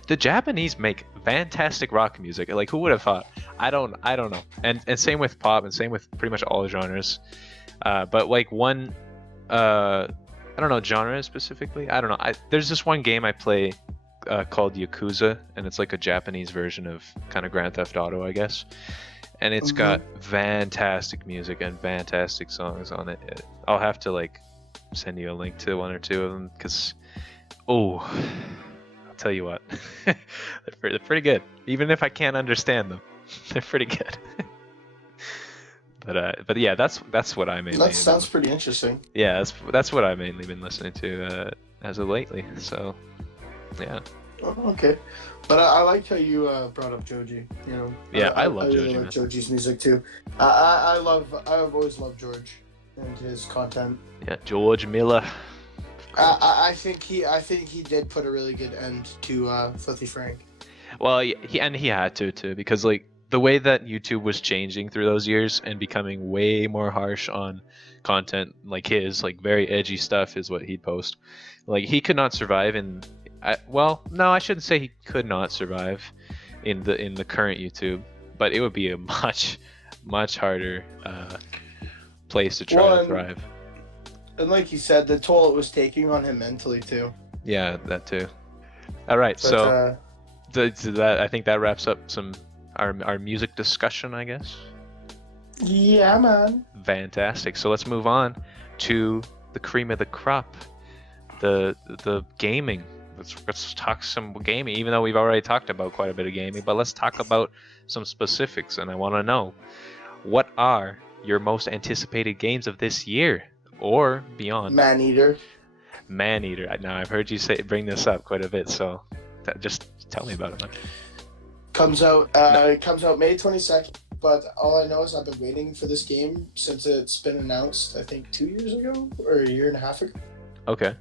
the Japanese make fantastic rock music. Like who would have thought? I don't know. And same with pop, and same with pretty much all genres. But like one, I don't know genre specifically. I don't know. There's this one game I play called Yakuza, and it's like a Japanese version of kind of Grand Theft Auto, I guess. And it's got fantastic music and fantastic songs on it. I'll have to like send you a link to one or two of them because, I'll tell you what, they're pretty good. Even if I can't understand them, they're pretty good. But yeah, that's what I mainly. That sounds pretty interesting. Yeah, that's what I've mainly been listening to as of lately. So, yeah. Oh, okay, but I liked how you brought up Joji. You know. Yeah, I love really Joji. like Joji's music too. I've always loved George and his content. Yeah, George Miller. I think he did put a really good end to Filthy Frank. Well, he had to too, because like the way that YouTube was changing through those years and becoming way more harsh on content like his, like very edgy stuff is what he'd post. Like he could not survive I shouldn't say he could not survive in the current YouTube, but it would be a much harder place to try to thrive. And like you said, the toll it was taking on him mentally too. Yeah, that too. All right, so that I think that wraps up our music discussion, I guess. Yeah, man. Fantastic. So let's move on to the cream of the crop, the gaming. Let's talk some gaming, even though we've already talked about quite a bit of gaming. But let's talk about some specifics, and I want to know, what are your most anticipated games of this year or beyond? Maneater. Now I've heard you bring this up quite a bit, so just tell me about it, man. Comes out May 22nd, but all I know is I've been waiting for this game since it's been announced, I think 2 years ago or a year and a half ago. Okay.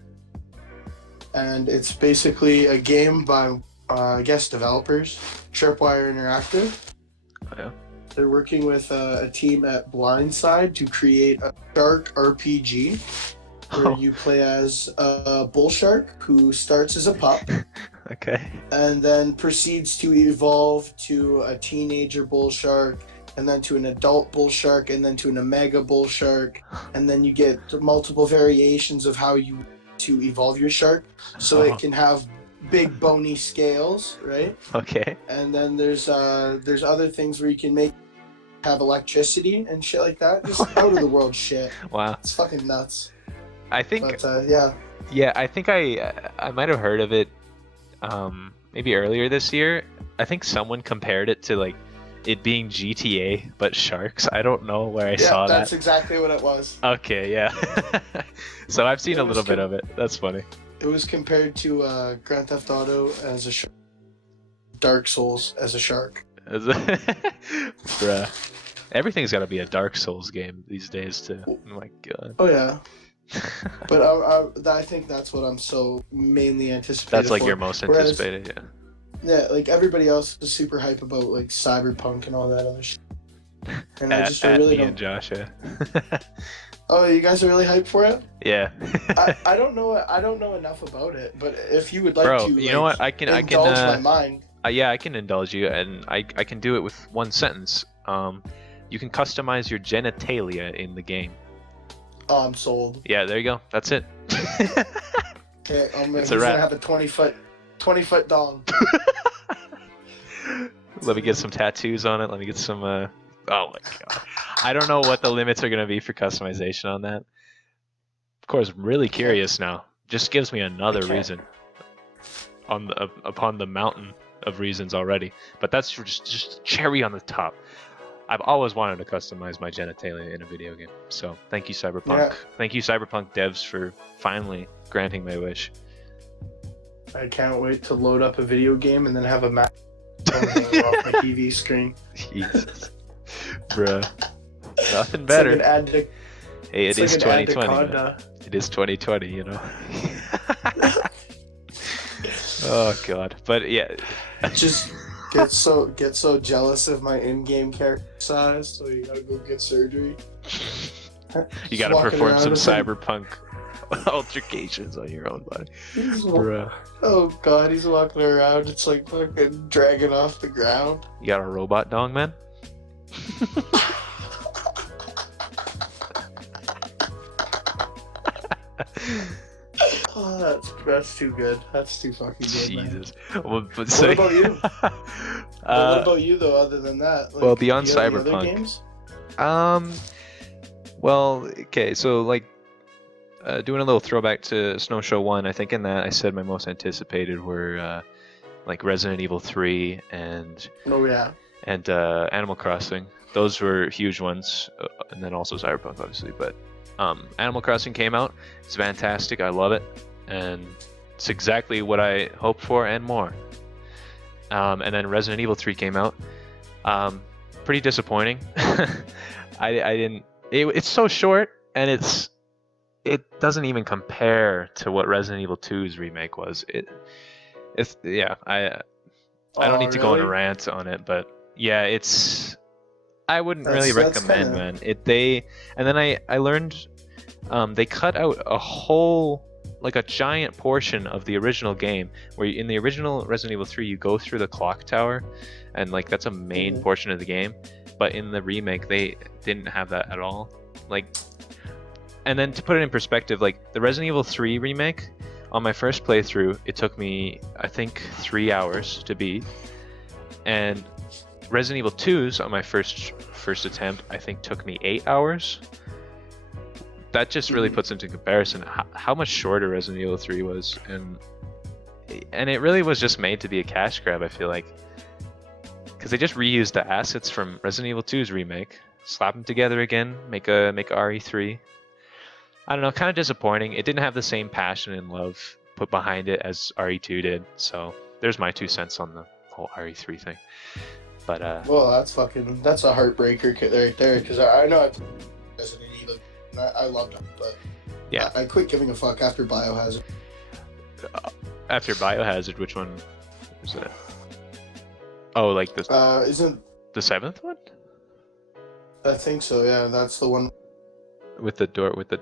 And it's basically a game by I guess developers, Tripwire Interactive. Oh, yeah. They're working with a team at Blindside to create a shark RPG where you play as a bull shark who starts as a pup. Okay. And then proceeds to evolve to a teenager bull shark, and then to an adult bull shark, and then to an omega bull shark, and then you get multiple variations of how you to evolve your shark, so it can have big bony scales, right? Okay. And then there's other things where you can have electricity and shit like that. Just out of the world shit. Wow. It's fucking nuts. I think. But yeah. Yeah, I think I might have heard of it. maybe earlier this year. I think someone compared it to like it being GTA but sharks. I don't know where I saw that. That's exactly what it was. Okay, yeah. So I've seen a little bit of it. That's funny. It was compared to Grand Theft Auto as a shark, Dark Souls as a shark. Bruh. Everything's got to be a Dark Souls game these days too. Oh my god. Oh yeah. But I think that's what I'm so mainly anticipated. That's like for. your most anticipated, yeah. Yeah, like everybody else is super hype about like Cyberpunk and all that other shit. And I really don't. And Josh, yeah. Oh, you guys are really hyped for it? Yeah. I don't know enough about it, but if you would like Bro, to, you know what? I can indulge my mind. Yeah, I can indulge you, and I can do it with one sentence. You can customize your genitalia in the game. Oh, I'm sold. Yeah, there you go. That's it. Okay, It's he's a wrap. gonna have a 20-foot dong. Let me get some tattoos on it. Let me get some. Oh my god. I don't know what the limits are gonna be for customization on that. Of course, I'm really curious now. Just gives me another reason. Upon the mountain of reasons already, but that's just cherry on the top. I've always wanted to customize my genitalia in a video game, so thank you, Cyberpunk. Yeah. Thank you, Cyberpunk devs, for finally granting my wish. I can't wait to load up a video game and then have a map off my TV screen. Jesus, bruh, nothing better. It's like an ad to, Hey, it is like 2020. Man. Anaconda. It is 2020, you know. Oh god, but yeah. Just get so jealous of my in-game character size, so you gotta go get surgery. You gotta perform some cyberpunk altercations on your own body. Bruh. Oh god, he's walking around, it's like fucking dragging off the ground. You got a robot dong, man? Oh, that's too good. That's too fucking good. Jesus. Man. Well, but What about you? What uh, about you though? Other than that, like, well, beyond do you have any other Cyberpunk. games? Well, okay, so like doing a little throwback to Snow Show 1, I think in that I said my most anticipated were like Resident Evil 3 and Oh yeah. Animal Crossing. Those were huge ones, and then also Cyberpunk, obviously. But Animal Crossing came out. It's fantastic. I love it, and it's exactly what I hoped for and more. And then Resident Evil 3 came out. Pretty disappointing. I didn't. It's so short, and it doesn't even compare to what Resident Evil 2's remake was. It's yeah. I don't need to go on a rant on it, but yeah, I wouldn't really recommend, man. And then I learned they cut out a whole, like a giant portion of the original game, where in the original Resident Evil 3 you go through the clock tower, and like that's a main portion of the game, but in the remake they didn't have that at all. Like, and then to put it in perspective, like the Resident Evil 3 remake, on my first playthrough it took me I think 3 hours to beat, and Resident Evil 2's on my first attempt I think took me 8 hours. That just really puts into comparison how much shorter Resident Evil 3 was, and it really was just made to be a cash grab, I feel like, because they just reused the assets from Resident Evil 2's remake, slap them together again, make a RE3. I don't know, kind of disappointing. It didn't have the same passion and love put behind it as RE2 did, so there's my 2 cents on the whole RE3 thing. But well, that's a heartbreaker right there, because I know I've Resident Evil, and I loved it, but yeah, I quit giving a fuck after Biohazard. After Biohazard, which one was that? Oh, like the isn't the 7th one? I think so. Yeah, that's the one with the door with the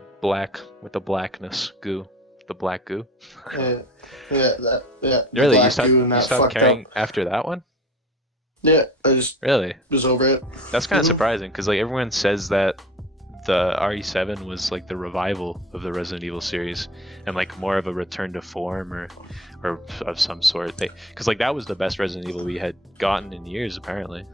blackness goo, the black goo. Yeah. Really, you stopped caring after that one? Yeah, I just really was over it. That's kind of surprising, because like everyone says that the RE7 was like the revival of the Resident Evil series, and like more of a return to form or of some sort. Because like that was the best Resident Evil we had gotten in years, apparently.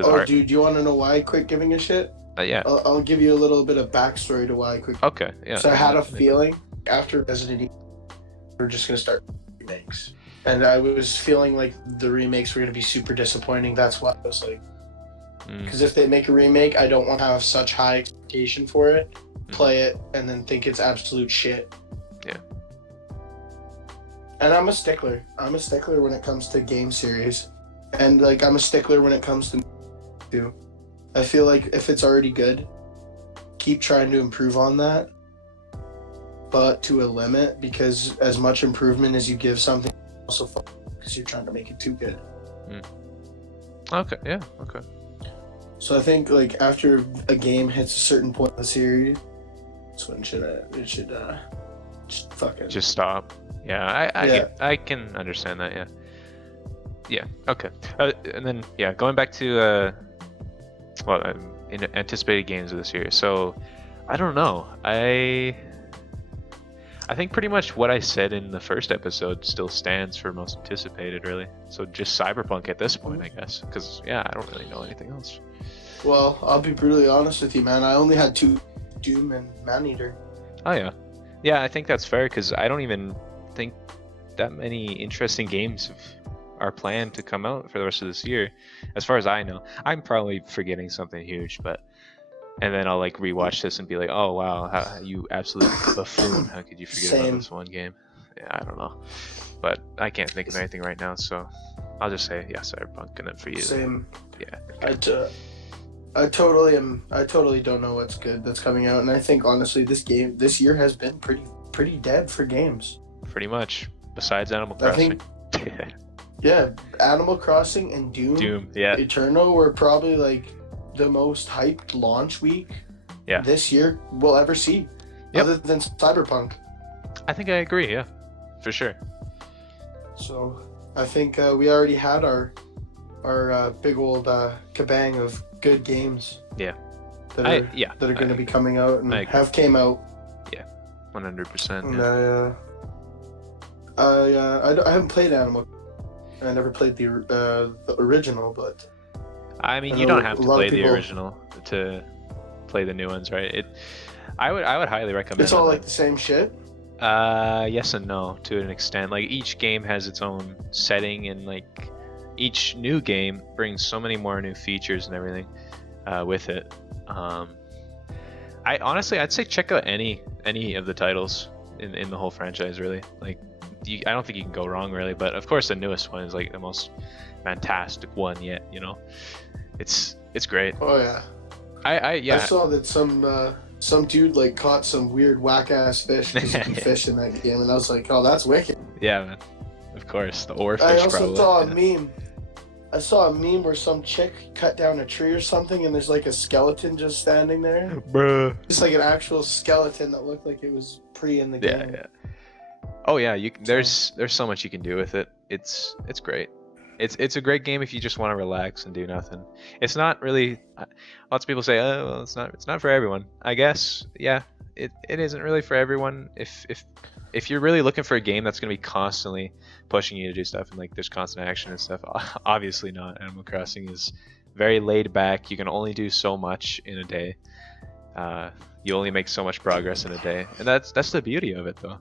Oh, dude, do you want to know why I quit giving a shit? Yeah. I'll give you a little bit of backstory to why I quit. Okay, yeah. So I had a feeling after Resident Evil, we're just gonna start remakes. And I was feeling like the remakes were going to be super disappointing. That's why I was like, because if they make a remake, I don't want to have such high expectation for it, play it, and then think it's absolute shit. Yeah. And I'm a stickler. I'm a stickler when it comes to game series. And like I'm a stickler when it comes to too. I feel like if it's already good, keep trying to improve on that. But to a limit, because as much improvement as you give something, also because you're trying to make it too good. Okay, yeah, okay. So I think like after a game hits a certain point in the series, that's when it should just fucking just stop. Yeah, I can understand that. Yeah. Yeah. Okay. And then going back to in anticipated games of this year. So I don't know. I think pretty much what I said in the first episode still stands for most anticipated, really. So just Cyberpunk at this point, I guess, because I don't really know anything else. Well, I'll be brutally honest with you, man. I only had 2, Doom and Maneater. Oh yeah. I think that's fair because I don't even think that many interesting games are planned to come out for the rest of this year, as far as I know. I'm probably forgetting something huge, and then I'll like rewatch this and be like, oh wow, you absolute buffoon! How could you forget about this one game? Yeah, I don't know, but I can't think of anything right now, so I'll just say Cyberpunk, and then for you. Same. Yeah. Okay. I totally don't know what's good that's coming out, and I think honestly this year has been pretty dead for games. Pretty much, besides Animal Crossing. Yeah, Animal Crossing and Doom. Yeah. Eternal were probably like the most hyped launch week this year we'll ever see, other than Cyberpunk. I think I agree. Yeah, for sure. So I think we already had our big old kabang of good games. Yeah. That are going to be coming out and have came out. Yeah, 100%. And I haven't played Animal. I never played the original, but I mean, you don't have to play the original to play the new ones, right? I would highly recommend. It's all like the same shit. Yes and no, to an extent. Like each game has its own setting, and like each new game brings so many more new features and everything with it. I'd say check out any of the titles in the whole franchise, really. Like I don't think you can go wrong, really. But of course, the newest one is like the most fantastic one yet. It's great. Oh yeah. I saw that some dude like caught some weird whack ass fish because you can fish in that game, and I was like, oh, that's wicked. Yeah, man. Of course, the oarfish. I also saw a meme. I saw a meme where some chick cut down a tree or something, and there's like a skeleton just standing there. Bruh. It's like an actual skeleton that looked like it was in the game. Yeah. Oh yeah, there's so much you can do with it. It's great. It's a great game if you just want to relax and do nothing. It's not really. Lots of people say, oh, well, it's not for everyone. I guess, yeah, it isn't really for everyone. If you're really looking for a game that's gonna be constantly pushing you to do stuff and like there's constant action and stuff, obviously not. Animal Crossing is very laid back. You can only do so much in a day. You only make so much progress in a day, and that's the beauty of it, though.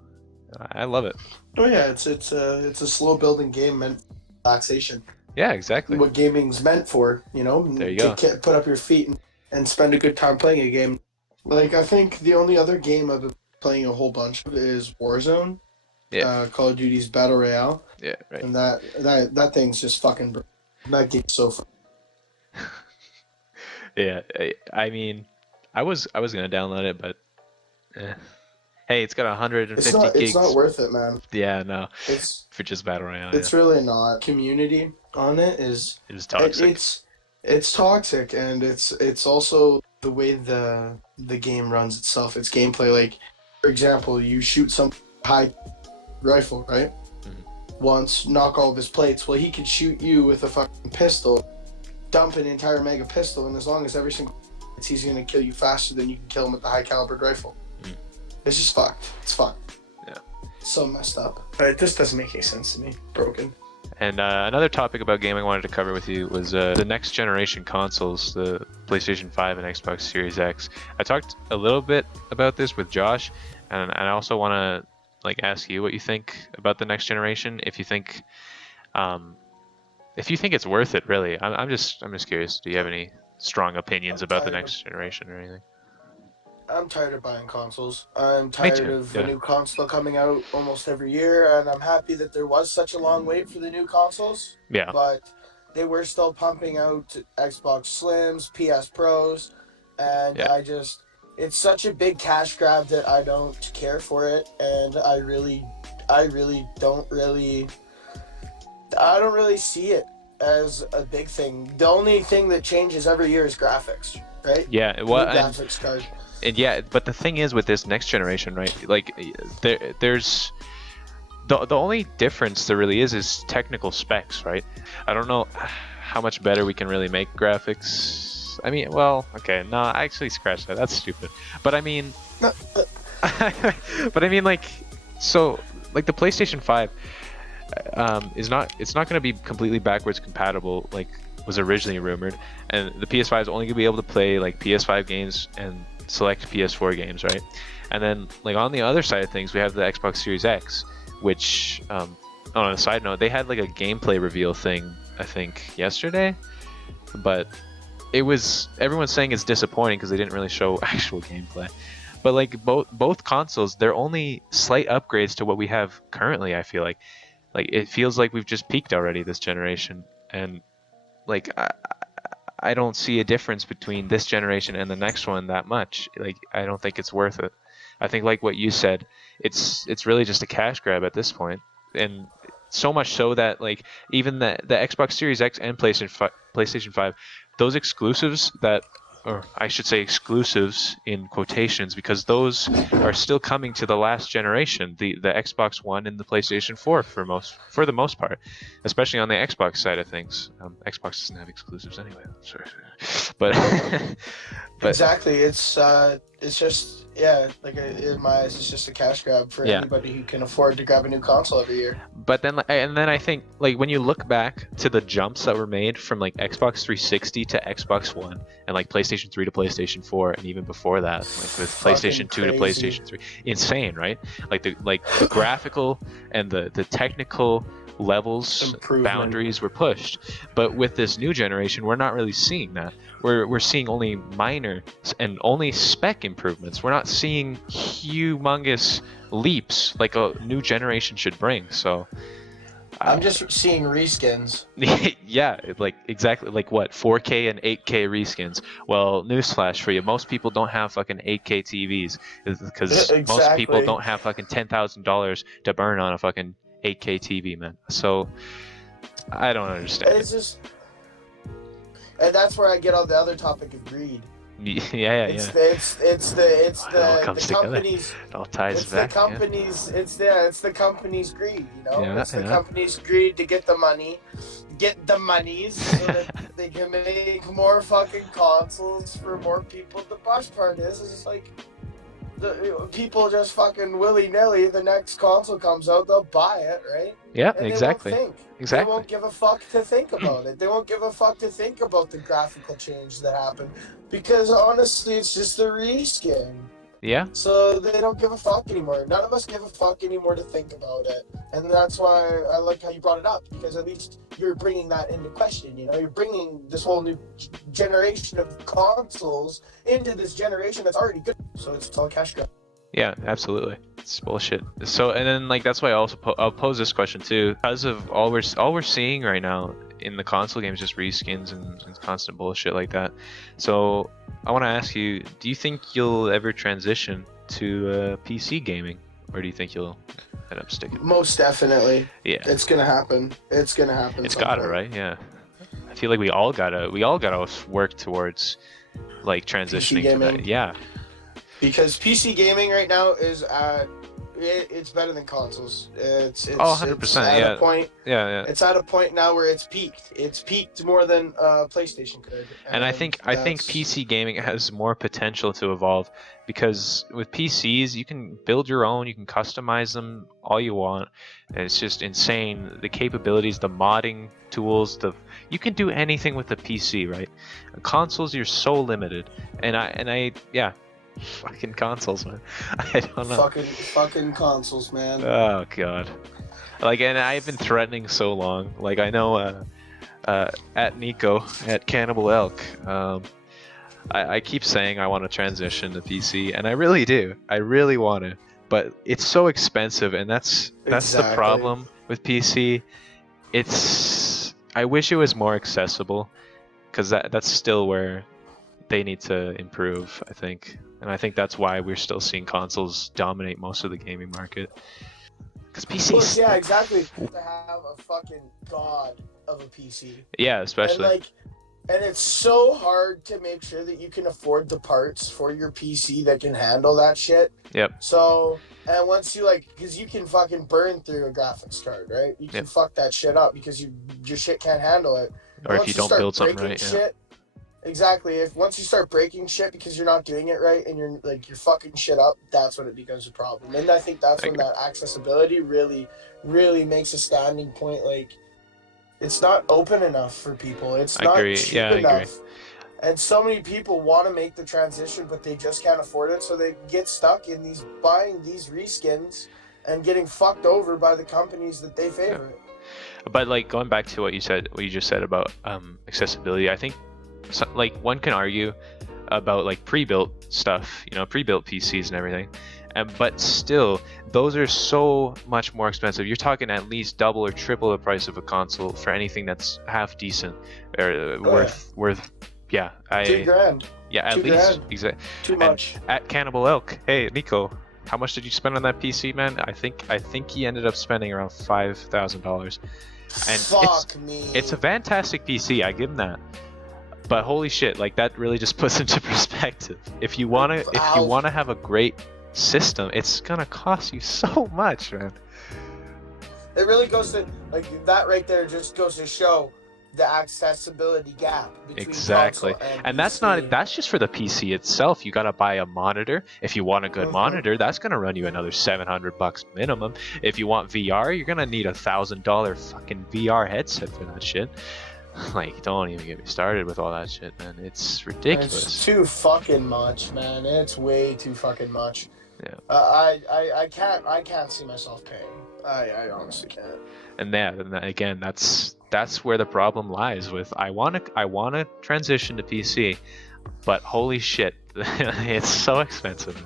I love it. Oh yeah, it's a slow building game meant for relaxation. Yeah, exactly. What gaming's meant for, There you go. Put up your feet and spend a good time playing a game. Like I think the only other game I've been playing a whole bunch of is Warzone. Yeah. Call of Duty's Battle Royale. Yeah, right. And that thing's just fucking. That game's so fun. Yeah, I mean, I was gonna download it, but hey, it's got 150 gigs. It's not worth it, man. Yeah, no. It's for just Battle Royale. It's really not. Community on it is toxic. It's toxic, and it's also the way the game runs itself. Its gameplay, like for example, you shoot some high rifle, right? Mm-hmm. Once, knock all of his plates. Well, he could shoot you with a fucking pistol, dump an entire mega pistol, and as long as every single he's gonna kill you faster than you can kill him with the high caliber rifle. It's just fucked. It's fucked. Yeah. So messed up. It just doesn't make any sense to me. Broken. And another topic about gaming I wanted to cover with you was the next generation consoles, the PlayStation 5 and Xbox Series X. I talked a little bit about this with Josh, and I also want to like ask you what you think about the next generation. If you think it's worth it, really. I'm just curious. Do you have any strong opinions about the next generation or anything? I'm tired of buying consoles. I'm Me tired too. of Yeah. a new console coming out almost every year, and I'm happy that there was such a long wait for the new consoles. Yeah. But they were still pumping out Xbox Slims, PS Pros, and Yeah. it's such a big cash grab that I don't care for it, and I don't really see it as a big thing. The only thing that changes every year is graphics, right? Yeah. Well, graphics card. And yeah, but the thing is with this next generation, right? Like, there's the only difference there really is technical specs, right? I don't know how much better we can really make graphics. I mean, well, okay, no, actually scratch that. That's stupid. But I mean, like, so like the PlayStation 5 it's not going to be completely backwards compatible like was originally rumored, and the PS5 is only going to be able to play like PS5 games and select PS4 games, right? And then like on the other side of things, we have the Xbox Series X, which on a side note, they had like a gameplay reveal thing I think yesterday, but everyone's saying it's disappointing because they didn't really show actual gameplay. But like both consoles, they're only slight upgrades to what we have currently. I feel like it feels like we've just peaked already this generation, and like I don't see a difference between this generation and the next one that much. Like, I don't think it's worth it. I think, like what you said, it's really just a cash grab at this point, and so much so that like even the Xbox Series X and PlayStation 5, those exclusives that, or I should say exclusives in quotations, because those are still coming to the last generation, the Xbox One and the PlayStation 4 for the most part, especially on the Xbox side of things. Xbox doesn't have exclusives anyway, but exactly, it's just like in my eyes, it's just a cash grab for anybody who can afford to grab a new console every year. But then I think like when you look back to the jumps that were made from like Xbox 360 to Xbox One and like PlayStation 3 to PlayStation 4 and even before that, like with PlayStation 2 to PlayStation 3, insane, right? Like the graphical and the technical levels boundaries were pushed. But with this new generation, we're not really seeing that. We're seeing only minor and only spec improvements. We're not seeing humongous leaps like a new generation should bring. So I'm just seeing reskins. Yeah, like exactly, like what, 4K and 8K reskins. Well, newsflash for you, most people don't have fucking 8K TVs because most people don't have fucking $10,000 to burn on a fucking 8K TV, man. So I don't understand. It's just, and that's where I get on the other topic of greed. It's the companies. It all ties it's back. The companies. Yeah. It's the company's greed. You know, Yeah, it's the company's greed to get the monies so that they can make more fucking consoles for more people. The best part is it's like people just fucking willy-nilly, the next console comes out, they'll buy it, right? Yeah, and exactly. They won't think. Exactly. They won't give a fuck to think about it. They won't give a fuck to think about the graphical change that happened, because honestly, it's just a reskin. Yeah. So they don't give a fuck anymore. None of us give a fuck anymore to think about it. And that's why I like how you brought it up, because at least you're bringing that into question. You know, you're bringing this whole new generation of consoles into this generation that's already good. So it's all cash grab. Yeah, absolutely. It's bullshit. So, and then like that's why I'll pose this question too, because of all we're seeing right now in the console games, just reskins and constant bullshit like that. So I want to ask you, do you think you'll ever transition to PC gaming, or do you think you'll end up sticking? Most definitely. Yeah. It's gonna happen. It's gotta, right? Yeah. I feel like we all gotta work towards like transitioning to that. Yeah. Because PC gaming right now is it's better than consoles. It's 100%. It's at a point. Yeah. It's at a point now where it's peaked. It's peaked more than PlayStation could. And I think PC gaming has more potential to evolve, because with PCs you can build your own, you can customize them all you want, and it's just insane, the capabilities, the modding tools, you can do anything with the PC, right? Consoles, you're so limited, and I Fucking consoles, man. I don't know. Fucking consoles, man. Oh god. Like, and I've been threatening so long. Like, I know at Nico at Cannibal Elk, I keep saying I want to transition to PC, and I really do. I really want to, but it's so expensive, and that's Exactly. the problem with PC. I wish it was more accessible, because that's still where they need to improve, I think. And I think that's why we're still seeing consoles dominate most of the gaming market. Because PCs... Well, yeah, exactly. To have a fucking god of a PC. Yeah, especially. And it's so hard to make sure that you can afford the parts for your PC that can handle that shit. Yep. So, and once you because you can fucking burn through a graphics card, right? You can fuck that shit up because your shit can't handle it. Or if you don't build something right, shit, exactly. Once you start breaking shit because you're not doing it right and you're fucking shit up, that's when it becomes a problem. And I think that's when that accessibility really, really makes a standing point. Like, it's not open enough for people. It's not cheap enough. And so many people want to make the transition, but they just can't afford it. So they get stuck in buying these reskins and getting fucked over by the companies that they favor. Yeah. But like, going back to what you just said about accessibility, I think one can argue about like pre-built stuff, pre-built PCs and everything. But still, those are so much more expensive. You're talking at least double or triple the price of a console for anything that's half decent or worth. Yeah, $2,000. Yeah, at least exactly. Too much. And at Cannibal Elk, hey Nico, how much did you spend on that PC, man? I think he ended up spending around $5,000. And it's a fantastic PC. I give him that. But holy shit, like, that really just puts into perspective. If you wanna have a great system, it's gonna cost you so much, man. It really goes to that right there. Just goes to show the accessibility gap between exactly. console and PC. that's just for the PC itself. You gotta buy a monitor. If you want a good monitor, that's gonna run you another $700 minimum. If you want VR, you're gonna need $1,000 fucking VR headset for that shit. Like, don't even get me started with all that shit, man. It's ridiculous. It's too fucking much, man. It's way too fucking much. Yeah. I can't see myself paying. I honestly can't. And again, that's where the problem lies with I wanna transition to PC, but holy shit, it's so expensive.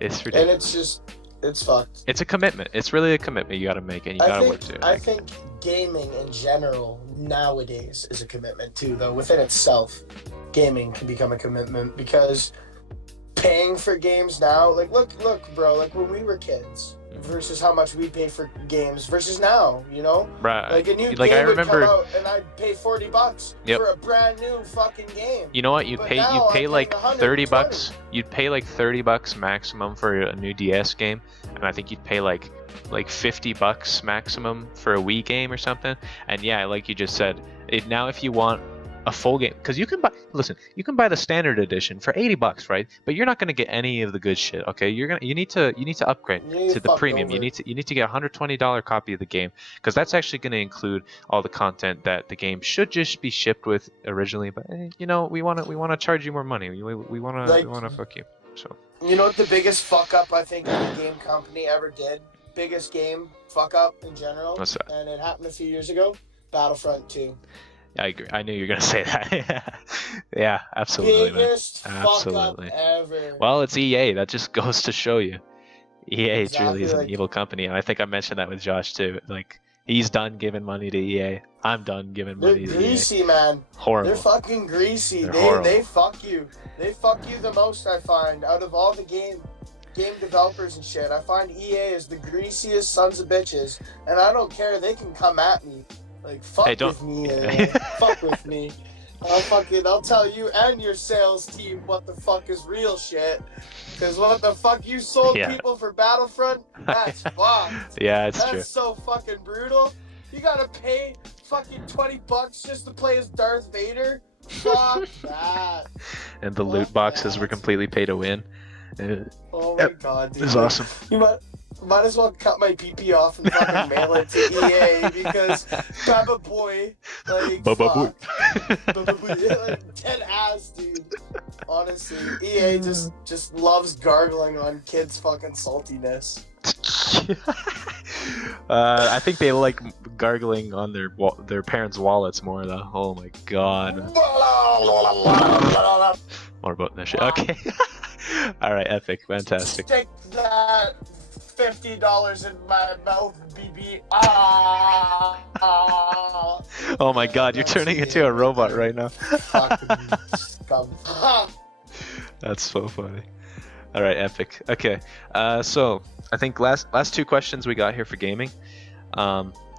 It's ridiculous. And it's fucked. It's a commitment. It's really a commitment you gotta make, and you gotta work to it. I think gaming in general nowadays is a commitment too, though. Within itself, gaming can become a commitment because paying for games now, look, bro, like when we were kids versus how much we pay for games versus now, Right. Like a new game would come out and I'd pay $40 for a brand new fucking game. You know what? You'd pay like $30. You'd pay like $30 maximum for a new DS game, and I think you'd pay like $50 maximum for a Wii game or something. And yeah, like you just said, now if you want a full game, because you can buy the standard edition for $80, right? But you're not going to get any of the good shit. Okay, you need to upgrade to the premium. You need to get a $120 copy of the game, because that's actually going to include all the content that the game should just be shipped with originally. But we want to charge you more money. We want to fuck you. So you know what the biggest fuck up I think any game company ever did? Biggest game fuck up in general. What's that? And it happened a few years ago. Battlefront 2. I agree. I knew you were gonna say that. Yeah, absolutely, biggest man. Fuck up ever. Well, it's EA. That just goes to show you, EA Exactly, truly is an evil company, and I think I mentioned that with Josh too. Like, he's done giving money to EA. I'm done giving money to EA. They're greasy, man. Horrible. They're fucking greasy. Horrible. They fuck you. They fuck you the most, I find, out of all the game developers and shit. I find EA is the greasiest sons of bitches, and I don't care. They can come at me. Like, fuck with me. Fuck with me. I'll tell you and your sales team what the fuck is real shit. Because what the fuck you sold people for Battlefront, that's fucked. Yeah, it's true. That's so fucking brutal. You gotta pay fucking $20 just to play as Darth Vader? Fuck that. And the loot boxes were completely pay to win. Oh my god, dude. It was awesome. Might as well cut my PP off and fucking mail it to EA because Baba Boy, like, Baba Boy. Baba Boy, like, dead ass, dude. Honestly, EA just loves gargling on kids' fucking saltiness. I think they like gargling on their parents' wallets more though. Oh my god. More about that shit. Okay. All right, epic, fantastic. Stick that $50 in my mouth, BB. Ah. Oh my god, you're turning into a robot right now. Fucking scum. That's so funny. All right, epic. Okay, so I think last two questions we got here for gaming.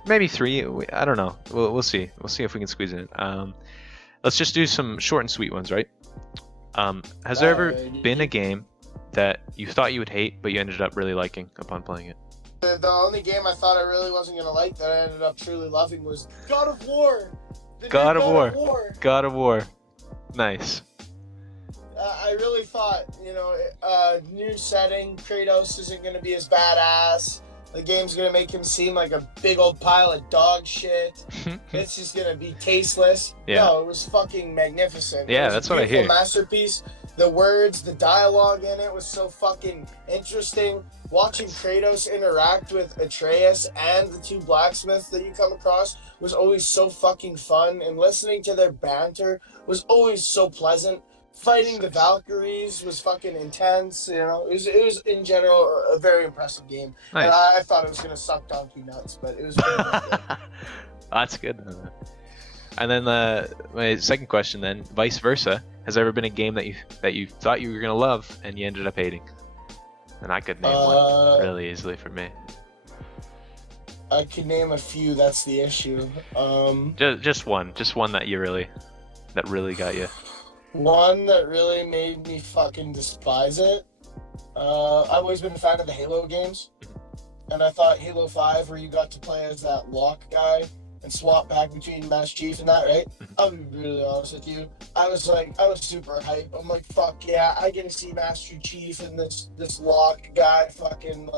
Maybe three. I don't know. We'll see. We'll see if we can squeeze it in. Let's just do some short and sweet ones, right? Has there ever been a game that you thought you would hate, but you ended up really liking upon playing it? The only game I thought I really wasn't gonna like that I ended up truly loving was God of War. God of War. God of War. Nice. I really thought, new setting, Kratos isn't gonna be as badass. The game's gonna make him seem like a big old pile of dog shit. It's just gonna be tasteless. Yeah. No, it was fucking magnificent. Yeah, It was that's a what I hear. beautiful masterpiece. The words, the dialogue in it was so fucking interesting. Watching Kratos interact with Atreus and the two blacksmiths that you come across was always so fucking fun, and listening to their banter was always so pleasant. Fighting the Valkyries was fucking intense. It was in general a very impressive game. Nice. And I thought it was gonna suck donkey nuts, but it was pretty good. That's good. And then my second question, then, vice versa. Has there ever been a game that you thought you were gonna love and you ended up hating? And I could name one really easily for me. I could name a few. That's the issue. Just one that really got you. One that really made me fucking despise it. I've always been a fan of the Halo games, and I thought Halo 5, where you got to play as that Locke guy and swap back between Master Chief and that, right? I'll be really honest with you. I was super hype. I'm like, fuck yeah, I get to see Master Chief and this Locke guy fucking,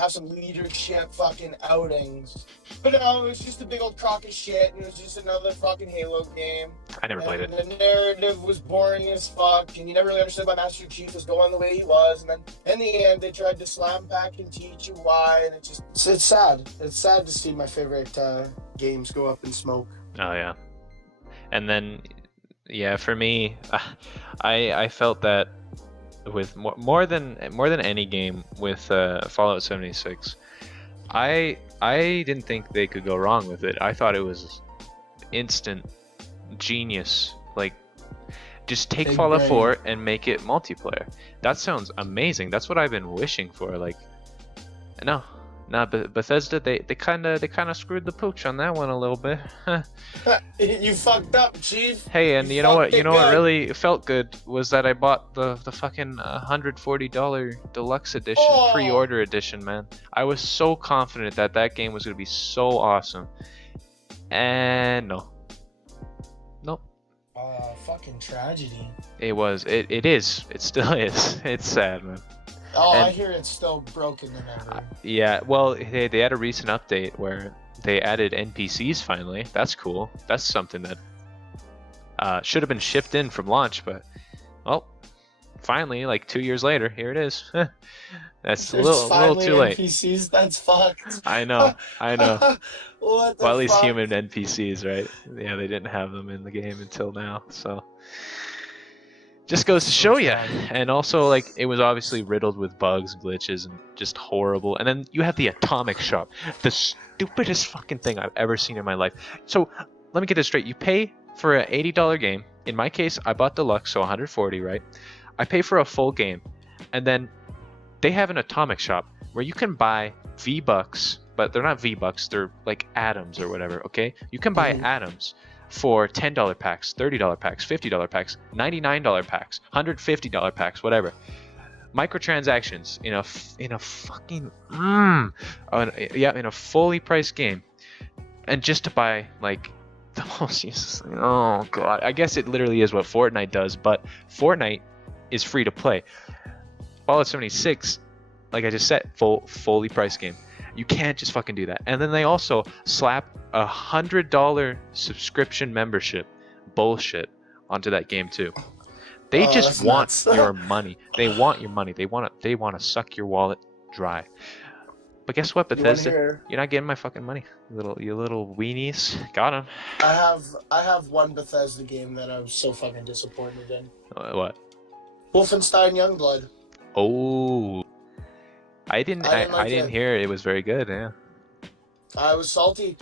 have some leadership fucking outings. But no, it was just a big old crock of shit, and it was just another fucking Halo game. I never played it. The narrative was boring as fuck, and you never really understood why Master Chief was going the way he was, and then in the end they tried to slam back and teach you why, and it's sad. It's sad to see my favorite games go up in smoke. Oh yeah. And then yeah, for me, I felt that with more than any game with Fallout 76, I didn't think they could go wrong with it. I thought it was instant genius. Like, just take Fallout 4 and make it multiplayer. That sounds amazing. That's what I've been wishing for. Like, no, but Bethesda, they kind of screwed the pooch on that one a little bit. You fucked up, Chief. Hey, and you know what really felt good was that I bought the fucking $140 deluxe edition, pre-order edition, man. I was so confident that game was gonna be so awesome, and nope. Fucking tragedy. It was. It is. It still is. It's sad, man. Oh, I hear it's still broken than ever. Yeah, well, they had a recent update where they added NPCs finally. That's cool. That's something that should have been shipped in from launch, but well, finally, like 2 years later, here it is. That's a little too late. NPCs, that's fucked. I know. What the Well, at least fuck? human NPCs, right? Yeah, they didn't have them in the game until now, so just goes to show you. And also, like, it was obviously riddled with bugs, glitches, and just horrible. And then you have the atomic shop, the stupidest fucking thing I've ever seen in my life. So let me get this straight. You pay for an $80 game. In my case, I bought deluxe, so 140, right? I pay for a full game, and then they have an atomic shop where you can buy V-Bucks, but they're not V-Bucks, they're like atoms or whatever, okay? You can buy atoms for $10 packs, $30 packs, $50 packs, $99 packs, $150 packs, whatever. Microtransactions in a fucking in a fully priced game, and just to buy like the most useless thing. Oh god, I guess it literally is what Fortnite does, but Fortnite is free to play. Fallout 76 like I just said, fully priced game. You can't just fucking do that. And then they also slap $100 subscription membership bullshit onto that game too. They just want nuts. your money. They want your money. They want to suck your wallet dry. But guess what, Bethesda? You're not getting my fucking money. You little weenies. Got him. I have one Bethesda game that I'm so fucking disappointed in. What? Wolfenstein Youngblood. Oh. I didn't hear it was very good, yeah. I was salty.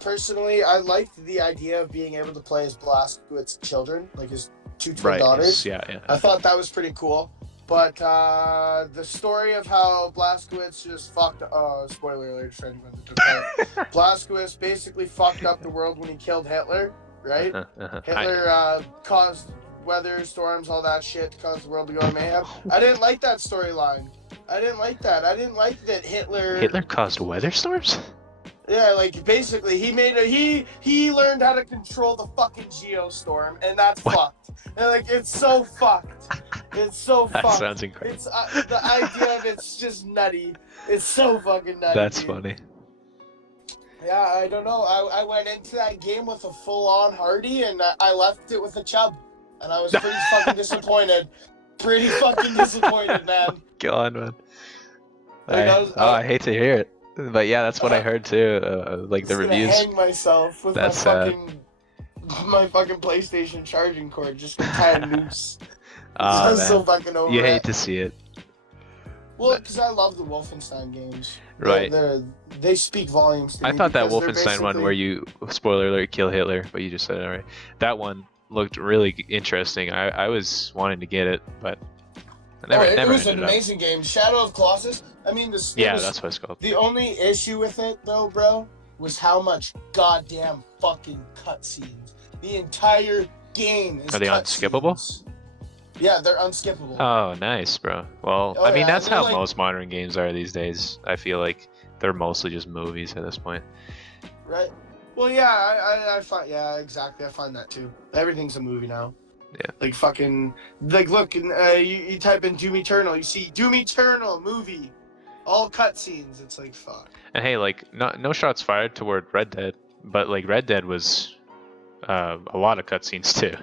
Personally, I liked the idea of being able to play as Blazkowicz's children, like his two twin daughters. Yeah. I thought that was pretty cool. But the story of how Blazkowicz just fucked... spoiler alert for anyone that doesn't know. Blazkowicz basically fucked up the world when he killed Hitler, right? Hitler caused weather, storms, all that shit to cause the world to go in mayhem. I didn't like that storyline. I didn't like that. I didn't like that Hitler caused weather storms? Yeah, like basically he learned how to control the fucking geostorm, and that's fucked. And like it's so fucked. It's so fucked. That sounds incredible. It's the idea of it's just nutty. It's so fucking nutty. That's dude. funny. Yeah, I don't know. I went into that game with a full-on Hardy, and I left it with a chub, and I was pretty fucking disappointed. Pretty fucking disappointed, man. God, man. Like, I hate to hear it, but yeah, that's what I heard too. Like the reviews. Hang myself with my fucking PlayStation charging cord just tied loose. Oh, man. So fucking over. You hate to see it. Well, because I love the Wolfenstein games. Right. They speak volumes to me. I thought that Wolfenstein one where you, spoiler alert, kill Hitler, but you just said it already. That one looked really interesting. I was wanting to get it, but I never it was an amazing game. Shadow of Colossus. I mean, that's what it's called. The only issue with it, though, bro, was how much goddamn fucking cutscenes. The entire game is Are they unskippable? Scenes. Yeah, they're unskippable. Oh, nice, bro. Well, I mean, that's how most modern games are these days. I feel like they're mostly just movies at this point. Right. Well, yeah, I find, yeah, exactly. I find that too. Everything's a movie now. Yeah. Like fucking, like look, you type in Doom Eternal, you see Doom Eternal movie, all cutscenes. It's like fuck. And hey, like no shots fired toward Red Dead, but like Red Dead was a lot of cutscenes too.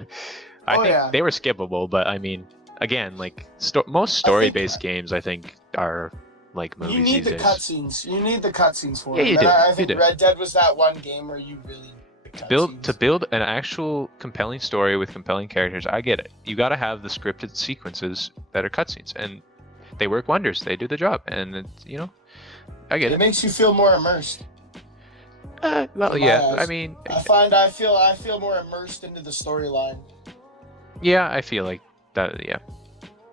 I think they were skippable, but I mean, again, like most story-based games, I think are like movies. You need these the days. cutscenes. You need the cutscenes for it. it. You do. I think Red Dead was that one game where you really to build an actual compelling story with compelling characters. I get it. You got to have the scripted sequences that are cutscenes, and they work wonders. They do the job, and I get it. It makes you feel more immersed. Well, yeah. I mean, I feel more immersed into the storyline. Yeah, I feel like that. Yeah,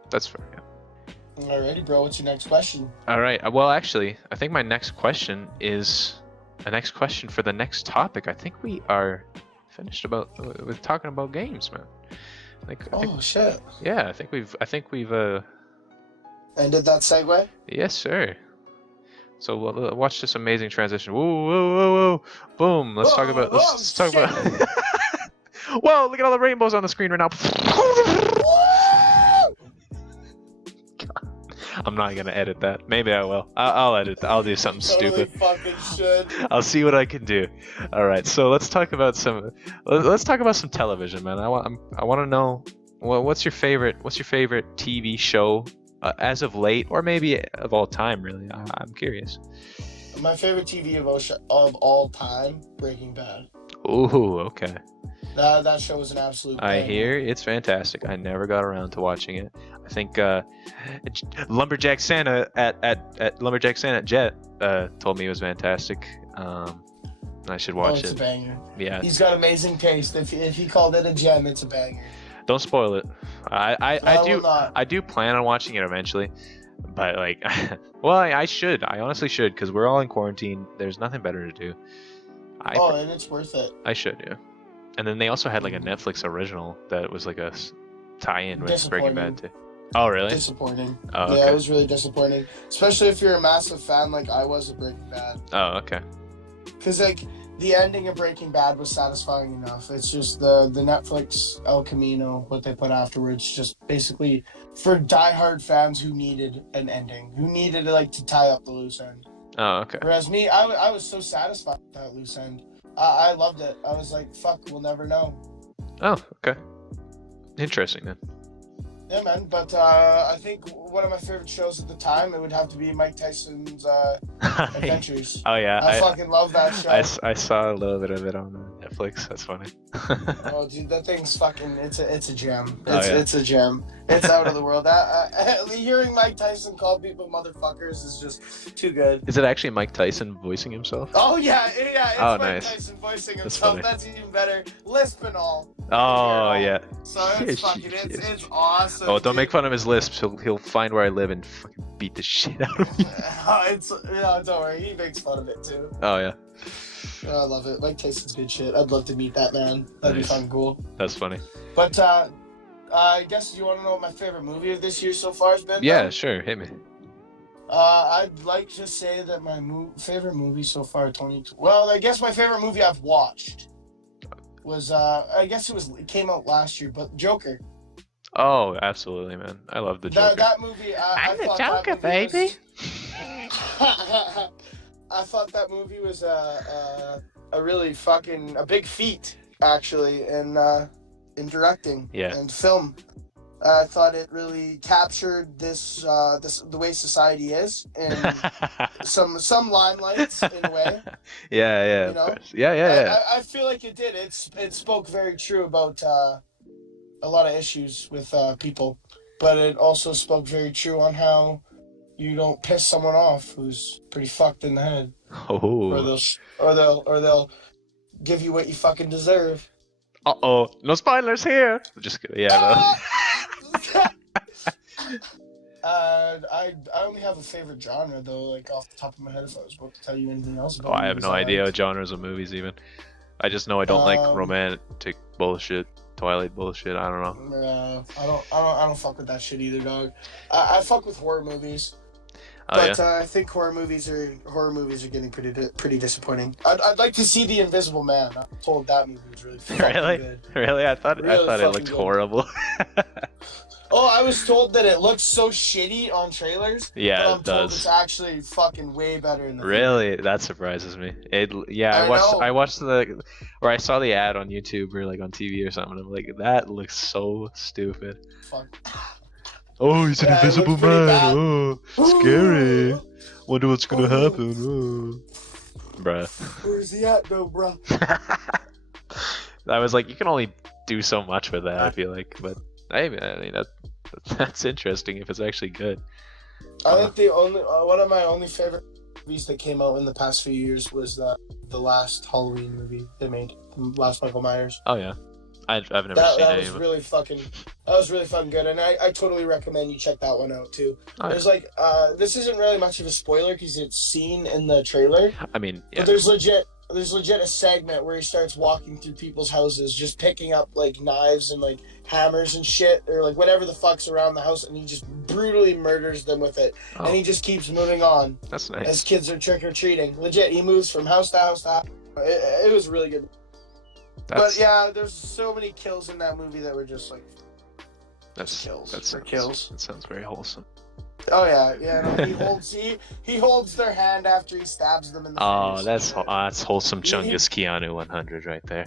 that's fair. Yeah. Alrighty, bro. What's your next question? All right. Well, actually, I think my next question is a next question for the next topic. I think we are finished with talking about games, man. Shit. Yeah, I think we've ended that segue. Yes, sir. So we'll watch this amazing transition. Whoa, whoa, whoa, whoa! Boom. Let's talk about. Whoa! Look at all the rainbows on the screen right now. I'm not gonna edit that. Maybe I will. I'll edit that. I'll do something stupid. Fucking should. I'll see what I can do. All right. So let's talk about some television, man. I want to know what's your favorite TV show as of late, or maybe of all time. Really, I'm curious. My favorite TV of all time, Breaking Bad. Ooh, okay. That show was an absolute banger. I hear it's fantastic. I never got around to watching it. I think Lumberjack Santa at Lumberjack Santa Jet told me it was fantastic. I should watch it. It's a banger. Yeah. He's got amazing taste. If he called it a gem, it's a banger. Don't spoil it. I do plan on watching it eventually, but like, well, I should. I honestly should, because we're all in quarantine. There's nothing better to do. And it's worth it. I should, yeah. And then they also had like a Netflix original that was like a tie-in with Breaking Bad too. Oh, really? Disappointing. Oh, okay. Yeah, it was really disappointing. Especially if you're a massive fan like I was of Breaking Bad. Oh, okay. Because like the ending of Breaking Bad was satisfying enough. It's just the Netflix El Camino, what they put afterwards, just basically for diehard fans who needed an ending, who needed like to tie up the loose end. Oh, okay. Whereas me, I was so satisfied with that loose end. I loved it. I was like, fuck, we'll never know. Oh, okay. Interesting then. Yeah, man. But I think one of my favorite shows at the time, it would have to be Mike Tyson's Adventures. Oh yeah, I fucking love that show. I saw a little bit of it on Netflix. That's funny. Oh, dude, that thing's fucking. It's a gem. Oh, yeah. It's a gem. It's out of the world. Hearing Mike Tyson call people motherfuckers is just too good. Is it actually Mike Tyson voicing himself? Oh yeah. It's Oh, Mike nice. Tyson voicing That's himself. funny. That's even better. Lisp and all. Oh yeah. So it's fucking. It's awesome. Oh, don't make dude. fun of his lisps. He'll find where I live and fucking beat the shit out of me. Don't worry. He makes fun of it too. Oh yeah. Oh, I love it. Mike Tyson's good shit. I'd love to meet that man. That'd Nice. be fucking cool. That's funny. But I guess you want to know what my favorite movie of this year so far has been? Yeah, though? sure. Hit me. I'd like to say that my favorite movie so far, well, I guess my favorite movie I've watched was I guess it came out last year, but Joker. Oh, absolutely, man. I love the Joker. That movie. I'm the thought Joker, that movie baby. I thought that movie was a really fucking a big feat actually in directing and film. I thought it really captured this the way society is and some limelights in a way. Yeah, You know? of course. Yeah. I feel like it did. It spoke very true about a lot of issues with people, but it also spoke very true on how you don't piss someone off who's pretty fucked in the head, or they'll give you what you fucking deserve. Uh-oh. No spoilers here. Just kidding. Yeah. I only have a favorite genre though, like off the top of my head. If I was about to tell you anything else No. about Oh, I have no idea what genres of movies even. I just know I don't like romantic bullshit, Twilight bullshit. I don't know. I don't fuck with that shit either, dog. I fuck with horror movies. Oh, But yeah? I think horror movies are getting pretty disappointing. I'd like to see The Invisible Man. I'm told that movie was really fucking Really? good. Really? I thought Really it looked fucking good. horrible. Oh, I was told that it looks so shitty on trailers. Yeah, but I'm it told does. it's actually fucking way better in the Really? That surprises me. I watched I saw the ad on YouTube or like on TV or something. I'm like, that looks so stupid. Fuck. Oh, he's an Yeah, it invisible looks pretty man. bad. Oh, scary. Wonder what's gonna happen. Oh. Bruh. Where's he at though, bro? I was like, you can only do so much with that, I feel like. But I mean that's interesting if it's actually good. I think one of my only favorite movies that came out in the past few years was the last Halloween movie they made, the last Michael Myers. Oh yeah, I've never seen That any was of it. that was really fucking good, and I totally recommend you check that one out too. Oh, There's like this isn't really much of a spoiler because it's seen in the trailer, I mean, yeah. but there's legit a segment where he starts walking through people's houses, just picking up like knives and like hammers and shit, or like whatever the fuck's around the house, and he just brutally murders them with it, Oh, and he just keeps moving on that's nice. as kids are trick or treating. Legit, he moves from house to house to house. It was really good. But yeah, there's so many kills in that movie that were just like kills. That sounds very wholesome. Oh yeah. No, he holds their hand after he stabs them in the Oh, face. that's wholesome Chungus Keanu 100 right there.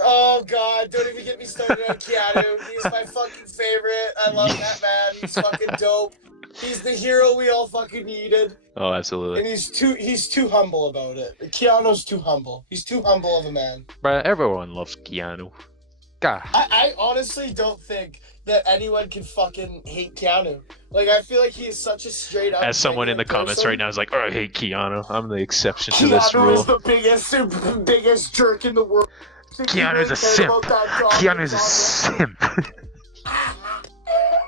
Oh god, don't even get me started on Keanu. He's my fucking favorite. I love that man. He's fucking dope. He's the hero we all fucking needed. Oh, absolutely. And he's too humble about it. Keanu's too humble. He's too humble of a man. Bruh, everyone loves Keanu. God. I honestly don't think that anyone can fucking hate Keanu. Like, I feel like he is such a straight up. As someone in the comments right now is like, oh, I hate Keanu. I'm the exception to this Keanu rule. is the biggest jerk in the world. Keanu's a simp. Keanu's a simp.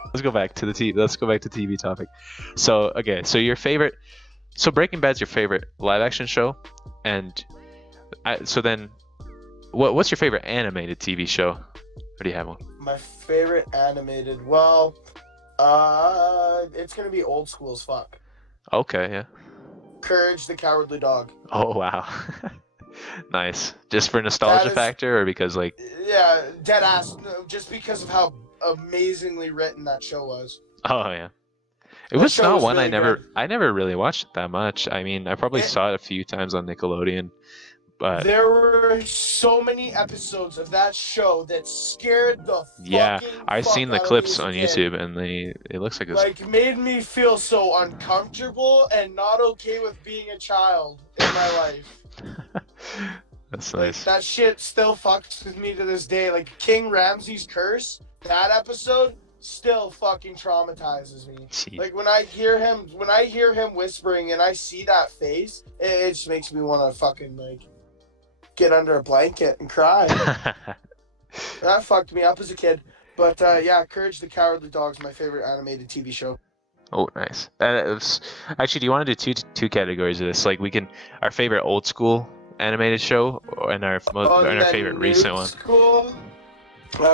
Let's go back to TV topic. So, okay, so your favorite... So Breaking Bad's your favorite live-action show? And so then, what's your favorite animated TV show? Or do you have one? My favorite animated, well, it's gonna be old school as fuck. Okay, yeah. Courage the Cowardly Dog. Oh, wow. Nice. Just for nostalgia factor, or because like? Yeah, dead ass. No, just because of how amazingly written that show was. Oh yeah. It That was show not was one really good. I never really watched it that much. I mean, I probably It- saw it a few times on Nickelodeon, but There were so many episodes of that show that scared the yeah, fucking I've fuck seen the out of me clips as a on kid. YouTube, and it looks like it's Like, made me feel so uncomfortable and not okay with being a child in my life. That's Like, nice. that shit still fucks with me to this day. Like, King Ramsay's curse, that episode still fucking traumatizes me. Gee. Like, when I hear him whispering and I see that face, it just makes me want to fucking, like, get under a blanket and cry. That fucked me up as a kid. But, yeah, Courage the Cowardly Dog is my favorite animated TV show. Oh, nice. Actually, do you want to do two categories of this? Like, we can our favorite old school animated show and our favorite recent one. School,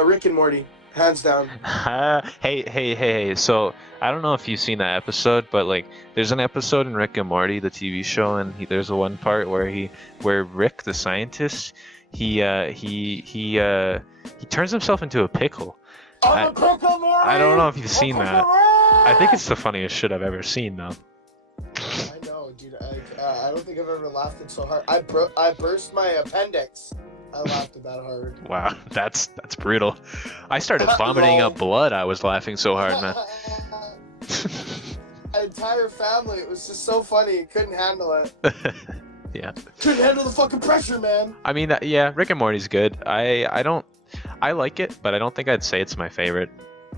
Rick and Morty, hands down. Hey. So I don't know if you've seen that episode, but like, there's an episode in Rick and Morty, the TV show, and there's a one part where Rick, the scientist, he turns himself into a pickle. I'm a pickle, Morty! I don't know if you've seen that. I I think it's the funniest shit I've ever seen, though. I know, dude. I don't think I've ever laughed it so hard. I burst my appendix. I laughed at that hard. Wow, that's brutal. I started vomiting up blood. I was laughing so hard, man. My entire family. It was just so funny. Couldn't handle it. Yeah. Couldn't handle the fucking pressure, man. I mean, yeah, Rick and Morty's good. I like it, but I don't think I'd say it's my favorite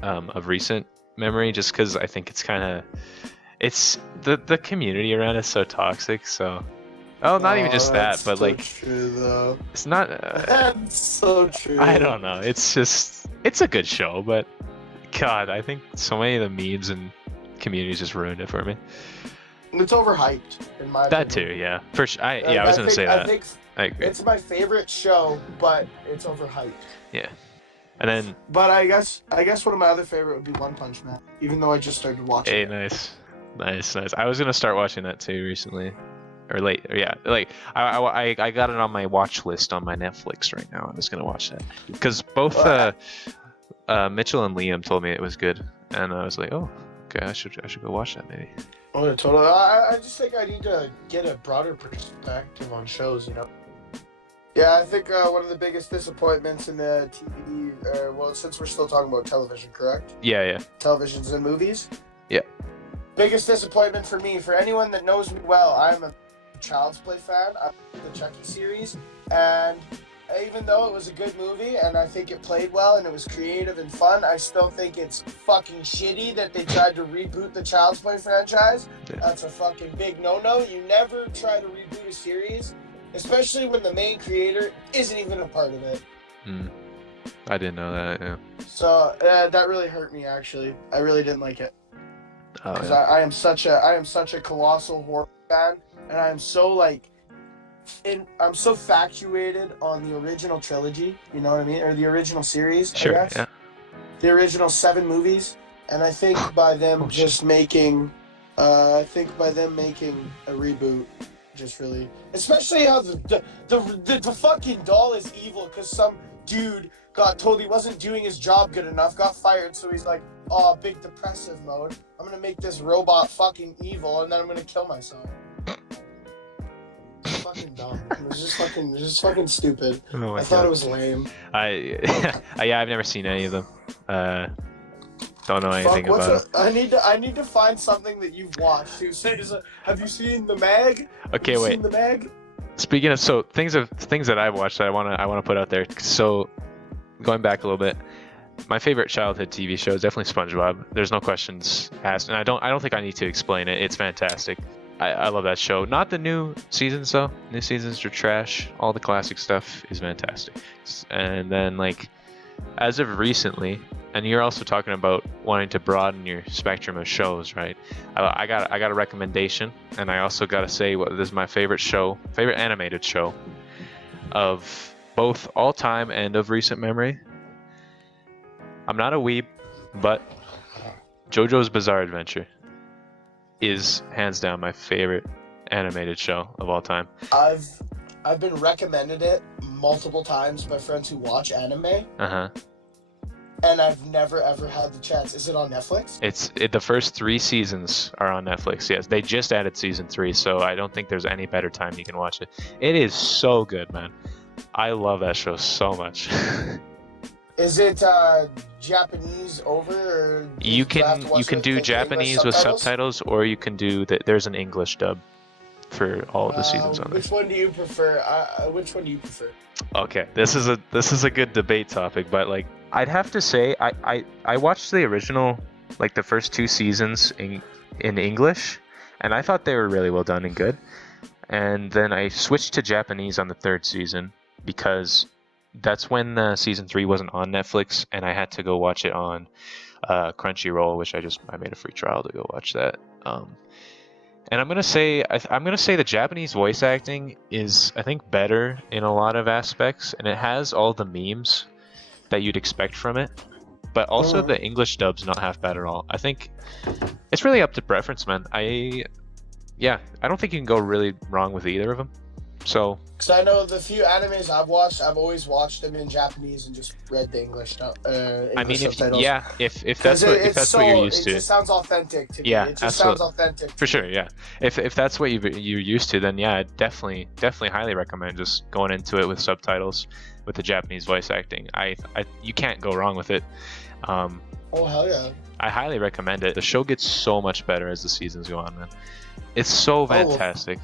of recent memory, just because I think it's kind of, it's the community around is so toxic. So, not even just that, but so like, true though. it's not. That's so true. I don't know. It's just, it's a good show, but God, I think so many of the memes and communities just ruined it for me. It's overhyped, in my That opinion. too, yeah. For sure. I was gonna say that. I agree. It's my favorite show, but it's overhyped. Yeah. And then. But I guess one of my other favorite would be One Punch Man, even though I just started watching Hey, it. nice. I was gonna start watching that too recently, or late. Or yeah, like I got it on my watch list on my Netflix right now. I was gonna watch that because both Mitchell and Liam told me it was good, and I was like, oh, okay, I should go watch that maybe. Oh, yeah, totally. I just think I need to get a broader perspective on shows, you know. Yeah, I think one of the biggest disappointments in the TV, well, since we're still talking about television, correct? Yeah. Televisions and movies? Yeah. Biggest disappointment for me, for anyone that knows me well, I'm a Child's Play fan. I like the Chucky series, and even though it was a good movie and I think it played well and it was creative and fun, I still think it's fucking shitty that they tried to reboot the Child's Play franchise. Yeah. That's a fucking big no-no. You never try to reboot a series, especially when the main creator isn't even a part of it. I didn't know that. Yeah. So that really hurt me, actually. I really didn't like it. Oh, Because yeah. I am such a colossal horror fan, and I'm so factuated on the original trilogy, you know what I mean, or the original series. Sure. I guess. Yeah. The original 7 movies, and I think by them making a reboot, just really, especially how the fucking doll is evil because some dude got told he wasn't doing his job good enough, got fired, so he's like, oh, big depressive mode. I'm gonna make this robot fucking evil, and then I'm gonna kill myself. It's fucking dumb. It was just fucking stupid. Oh my I thought God. it was lame. I've never seen any of them. Don't know anything about it. I need to find something that you've watched too. Have you seen The Meg? Okay, Have you wait. seen The Meg? Speaking of things that I've watched that I wanna put out there. So going back a little bit, my favorite childhood TV show is definitely SpongeBob. There's no questions asked, and I don't think I need to explain it. It's fantastic. I love that show. Not the new seasons though. New seasons are trash. All the classic stuff is fantastic. And then like, as of recently, and you're also talking about wanting to broaden your spectrum of shows, right? I got a recommendation, and I also got to say this is my favorite animated show of both all time and of recent memory. I'm not a weeb, but JoJo's Bizarre Adventure is hands down my favorite animated show of all time. I've been recommended it multiple times by friends who watch anime, Uh-huh. and I've never ever had the chance. Is it on Netflix? The first 3 seasons are on Netflix. Yes, they just added season 3, so I don't think there's any better time you can watch it. It is so good, man. I love that show so much. Is it Japanese over, or You do I have to watch can it with do English Japanese with subtitles, or you can do there's an English dub for all of the seasons on there. Which one do you prefer? Which one do you prefer? Okay, this is a good debate topic, but like I'd have to say I watched the original, like the first 2 seasons in English, and I thought they were really well done and good. And then I switched to Japanese on the 3rd season because that's when season 3 wasn't on Netflix, and I had to go watch it on Crunchyroll, which I made a free trial to go watch that. And I'm gonna say the Japanese voice acting is, I think, better in a lot of aspects, and it has all the memes that you'd expect from it. But also the English dub's not half bad at all. I think it's really up to preference, man. I don't think you can go really wrong with either of them. So, because I know the few animes I've watched, I've always watched them in Japanese and just read the English subtitles. if that's what you're used to, it just sounds authentic to me. Yeah, it just sounds authentic. For sure, yeah. If that's what you're used to, then yeah, I'd definitely highly recommend just going into it with subtitles with the Japanese voice acting. You can't go wrong with it. Oh hell yeah! I highly recommend it. The show gets so much better as the seasons go on, man. It's so fantastic.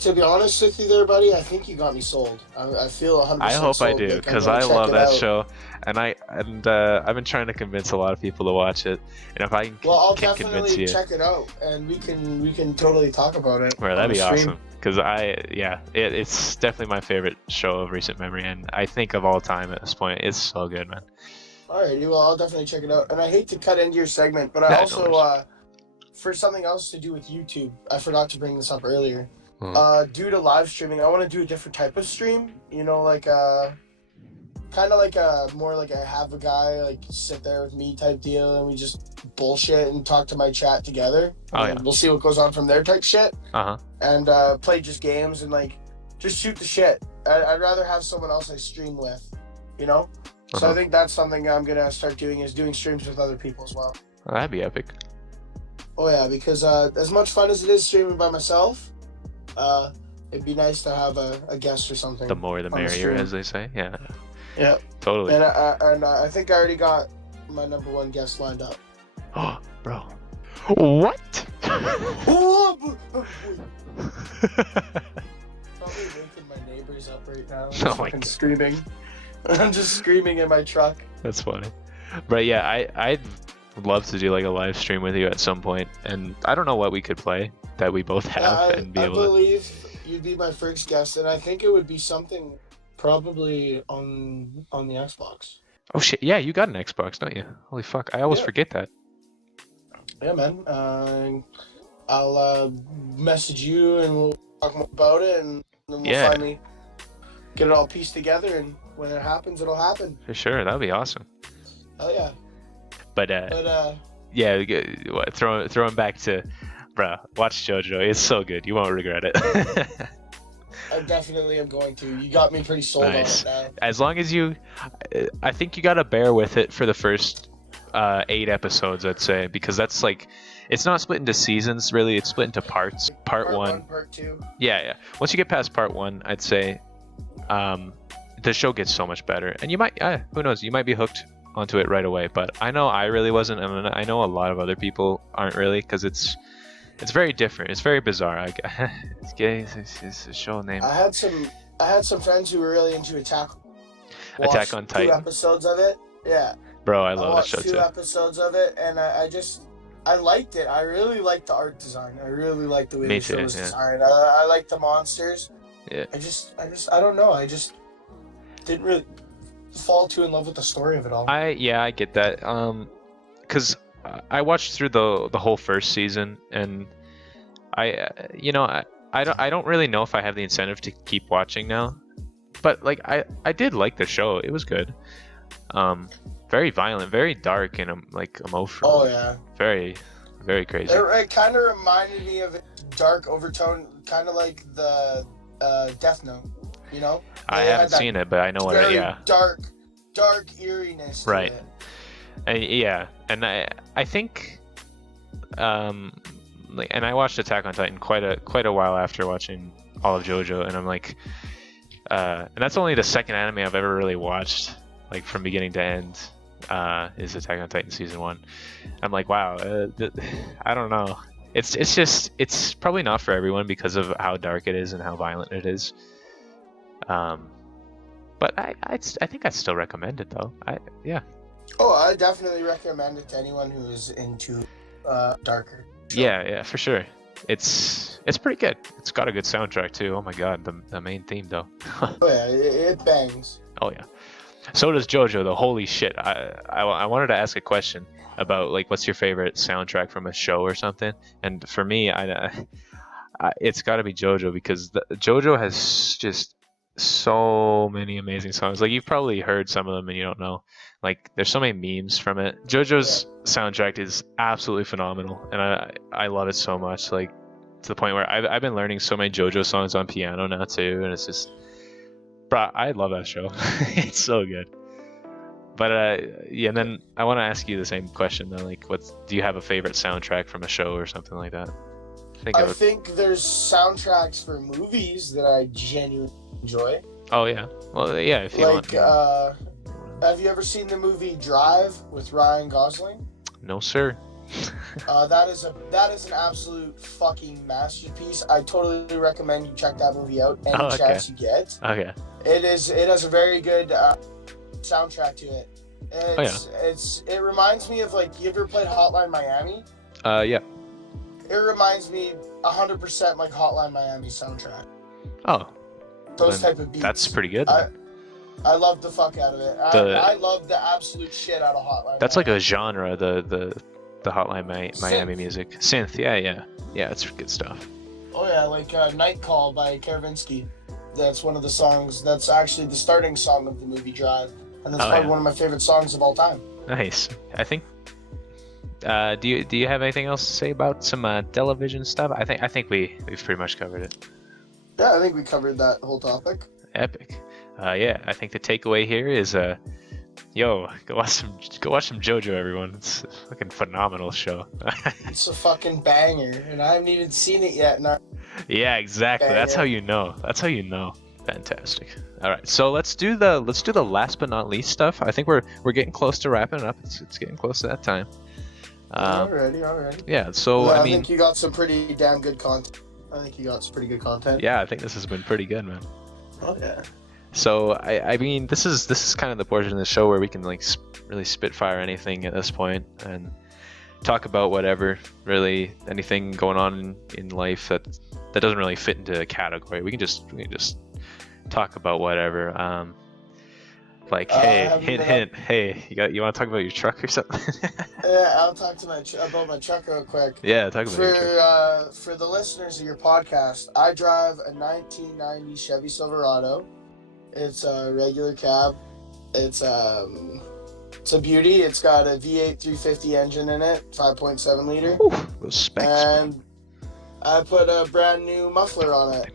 To be honest with you there, buddy, I think you got me sold. I feel 100% I hope sold. I do, because I love that show, and I've been trying to convince a lot of people to watch it, and if I can, I'll convince definitely you, check it out, and we can totally talk about it. well, that'd be awesome. Because it's definitely my favorite show of recent memory, and I think of all time at this point. It's so good, man. Alrighty, well, I'll definitely check it out. And I hate to cut into your segment, but I also, for something else to do with YouTube, I forgot to bring this up earlier. Due to live streaming, I want to do a different type of stream. You know, like kind of like more like I have a guy like sit there with me type deal, and we just bullshit and talk to my chat together. We'll see what goes on from there type shit. And play just games and like just shoot the shit. I'd rather have someone else I stream with, you know. So I think that's something I'm gonna start doing, is doing streams with other people as well. That'd be epic. Oh yeah, because as much fun as it is streaming by myself, it'd be nice to have a guest or something. The more the merrier, as they say. Yeah. Yeah. Totally. And I think I already got my number 1 guest lined up. Oh, bro. What? Probably waking my neighbors up right now. I'm screaming. I'm just screaming in my truck. That's funny. But yeah, I'd love to do like a live stream with you at some point, and I don't know what we could play that we both have and be able to. I believe you'd be my first guest, and I think it would be something probably on the Xbox. Oh shit! Yeah, you got an Xbox, don't you? Holy fuck! I always forget that. Yeah, man. I'll message you and we'll talk more about it, and then we'll finally get it all pieced together. And when it happens, it'll happen. For sure, that'd be awesome. Oh yeah. But yeah, throwing back to, bruh, watch JoJo. It's so good. You won't regret it. I definitely am going to. You got me pretty sold on it now. As long as I think you gotta bear with it for the first 8 episodes, I'd say, because that's like, it's not split into seasons really. It's split into parts. Part 1, Part 2. Yeah. Once you get past part 1, I'd say, the show gets so much better, and you might, who knows, you might be hooked onto it right away. But I know I really wasn't, and I know a lot of other people aren't really, because it's very different. It's very bizarre. It's a show name. I had some friends who were really into Attack on Titan. 2 episodes of it. Yeah. Bro, I love that show too. 2 episodes of it, and I liked it. I really liked the art design. I really liked the way the show was designed. I liked the monsters. Yeah. I don't know. I just didn't really fall too in love with the story of it all. I get that. Because I watched through the whole first season, and I don't really know if I have the incentive to keep watching now. But like I did like the show. It was good. Very violent, very dark, and like emotional. Oh yeah. Very, very crazy. It kind of reminded me of a dark overtone, kind of like the Death Note. You know, I They had haven't that seen it, but I know what. very Yeah, dark eeriness to Right. it. yeah, and I think like, and I watched Attack on Titan quite a while after watching all of JoJo, and I'm like, and that's only the second anime I've ever really watched, like from beginning to end. Is Attack on Titan season 1. I'm like, wow, I don't know. It's probably not for everyone because of how dark it is and how violent it is. But I think I'd still recommend it though. Yeah. Oh, I definitely recommend it to anyone who is into darker. Yeah, for sure. It's pretty good. It's got a good soundtrack too. Oh my god, the main theme though. Oh yeah, it bangs. Oh yeah. So does JoJo though. Holy shit. I wanted to ask a question about like what's your favorite soundtrack from a show or something. And for me, it's got to be JoJo because JoJo has just so many amazing songs. Like you've probably heard some of them and you don't know. Like there's so many memes from it. JoJo's soundtrack is absolutely phenomenal, and I love it so much. Like to the point where I've been learning so many JoJo songs on piano now too, and it's just, bro, I love that show. It's so good. But yeah, and then I want to ask you the same question though. Like, do you have a favorite soundtrack from a show or something like that? I think there's soundtracks for movies that I genuinely enjoy. Oh yeah. Well, yeah. If you Like, want. have you ever seen the movie Drive with Ryan Gosling? No, sir. That is an absolute fucking masterpiece. I totally recommend you check that movie out any chance you get. Okay. It has a very good soundtrack to it. It reminds me of, like, you ever played Hotline Miami? Yeah. It reminds me 100% like Hotline Miami soundtrack. Oh. Those type of beats. That's pretty good. I love the fuck out of it. I love the absolute shit out of Hotline. That's Miami. like a genre, the Hotline Miami music. Synth, yeah, it's good stuff. Oh yeah, like Night Call by Karavinsky. That's one of the songs. That's actually the starting song of the movie Drive, and that's probably one of my favorite songs of all time. Nice. I think. Do you have anything else to say about some television stuff? I think we've pretty much covered it. Yeah, I think we covered that whole topic. Epic. Yeah, I think the takeaway here is yo, go watch some JoJo, everyone. It's a fucking phenomenal show. It's a fucking banger, and I haven't even seen it yet. Yeah, exactly. Banger. That's how you know. Fantastic. All right, so let's do the last but not least stuff. I think we're getting close to wrapping it up. It's getting close to that time. Alrighty. Yeah. So well, I mean, think you got some pretty damn good content. I think you got some pretty good content. Yeah, I think this has been pretty good, man. Oh yeah. So I mean, this is kind of the portion of the show where we can like really spitfire anything at this point and talk about whatever, really anything going on in life that doesn't really fit into a category. We can just talk about whatever. Like, hey, hint. Hey, you want to talk about your truck or something? Yeah, I'll talk to about my truck real quick. Yeah, talk about your truck. For the listeners of your podcast, I drive a 1990 Chevy Silverado. It's a regular cab. It's a beauty. It's got a V8 350 engine in it, 5.7 liter. Ooh, those specs. And man. I put a brand new muffler on it.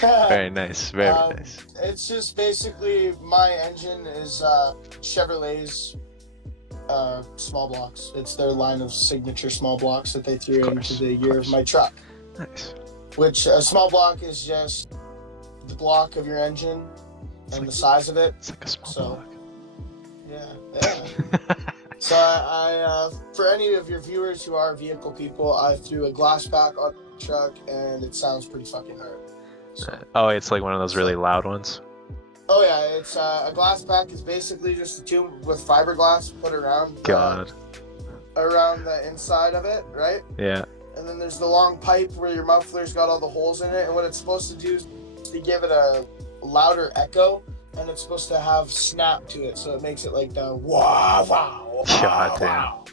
Very nice. Very nice. It's just basically my engine is Chevrolet's small blocks. It's their line of signature small blocks that they threw into the year of my truck. Nice. Which a small block is just the block of your engine and the size of it. It's like a small block. Yeah. So I for any of your viewers who are vehicle people, I threw a glass pack on the truck and it sounds pretty fucking hard. So. Oh, it's like one of those really loud ones. Oh yeah, it's a glass pack is basically just a tube with fiberglass put around the inside of it, right? Yeah. And then there's the long pipe where your muffler's got all the holes in it, and what it's supposed to do is to give it a louder echo, and it's supposed to have snap to it, so it makes it like the wow wow. God damn. Wow.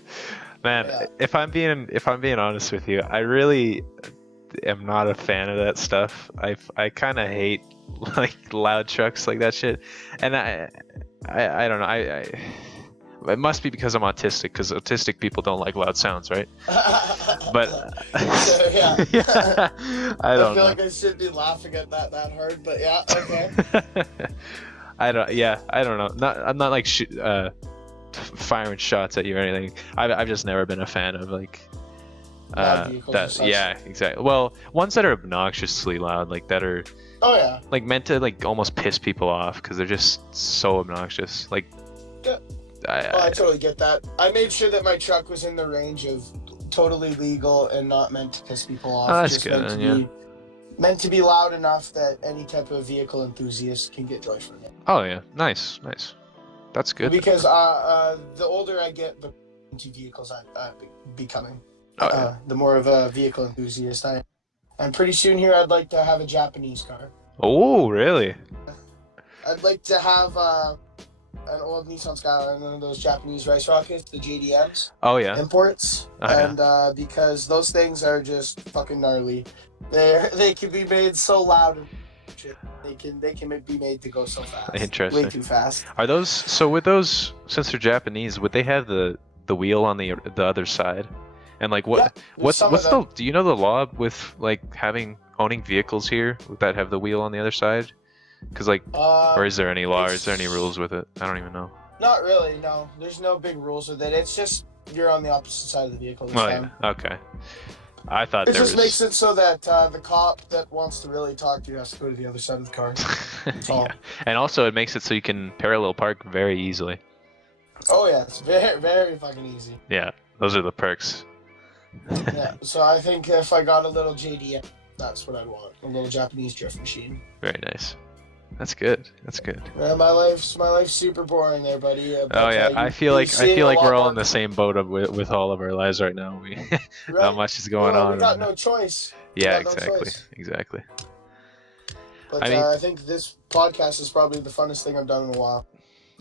Man, yeah. If I'm being honest with you, I really am not a fan of that stuff. I kind of hate like loud trucks like that shit, and I don't know. It must be because I'm autistic, because autistic people don't like loud sounds, right? But So, yeah. yeah, I don't feel know. like I should be laughing at that hard, but yeah, okay. I don't know. I'm not like firing shots at you or anything. I've just never been a fan of like Loud vehicles and such. yeah, exactly. Well, ones that are obnoxiously loud, like that are Oh yeah. like meant to like almost piss people off because they're just so obnoxious. Like, Yeah. I totally get that. I made sure that my truck was in the range of totally legal and not meant to piss people off. Oh, that's just good, meant to yeah. be meant to be loud enough that any type of vehicle enthusiast can get joy from it. oh yeah, nice. That's good. Because the older I get, the into vehicles I'm becoming. Oh, yeah. The more of a vehicle enthusiast I am. And pretty soon here, I'd like to have a Japanese car. Oh, really? I'd like to have an old Nissan Skyline, one of those Japanese rice rockets, the JDMs. Oh yeah. Imports. Oh, yeah. And because those things are just fucking gnarly. They can be made so loud and shit. They can be made to go so fast. Interesting. Way too fast. Are those so with those, since they're Japanese, would they have the wheel on the other side? And like what Yeah, what's some of them. do you know the law with like owning vehicles here that have the wheel on the other side? Because like, or is there any law? Or is there any rules with it? I don't even know. Not really, no. There's no big rules with it. It's just you're on the opposite side of the vehicle this Oh time. yeah, okay. I thought It there just was. makes it so that the cop that wants to really talk to you has to go to the other side of the car. That's all. Yeah. And also it makes it so you can parallel park very easily. Oh yeah, it's very, very fucking easy. Yeah, those are the perks. Yeah, so I think if I got a little JDM, that's what I'd want. A little Japanese drift machine. Very nice. That's good. That's good. Man, my life's super boring there, buddy. But, Oh yeah, I feel like seeing a lot we're all more- in the same boat with all of our lives right now. We Right? not much is going Well, on. We got no choice. Yeah, got no exactly, choice. exactly. But I mean- I think this podcast is probably the funnest thing I've done in a while.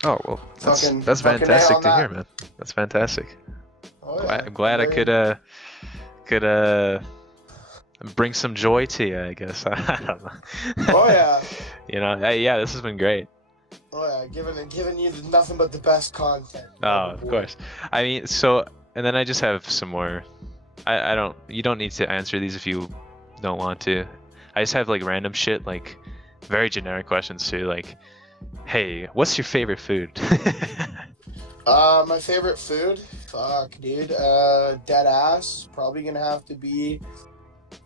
Oh well, that's Fucking fantastic nail on to that. hear, man. That's fantastic. Oh, yeah. I'm glad I could bring some joy to you, I guess. I don't know. Oh yeah. You know, yeah, this has been great. Oh yeah, giving you nothing but the best content. Oh, of course. I mean, so, and then I just have some more. I don't. You don't need to answer these if you don't want to. I just have like random shit, like very generic questions too, like, hey, what's your favorite food? My favorite food? Fuck, dude. Dead ass. Probably gonna have to be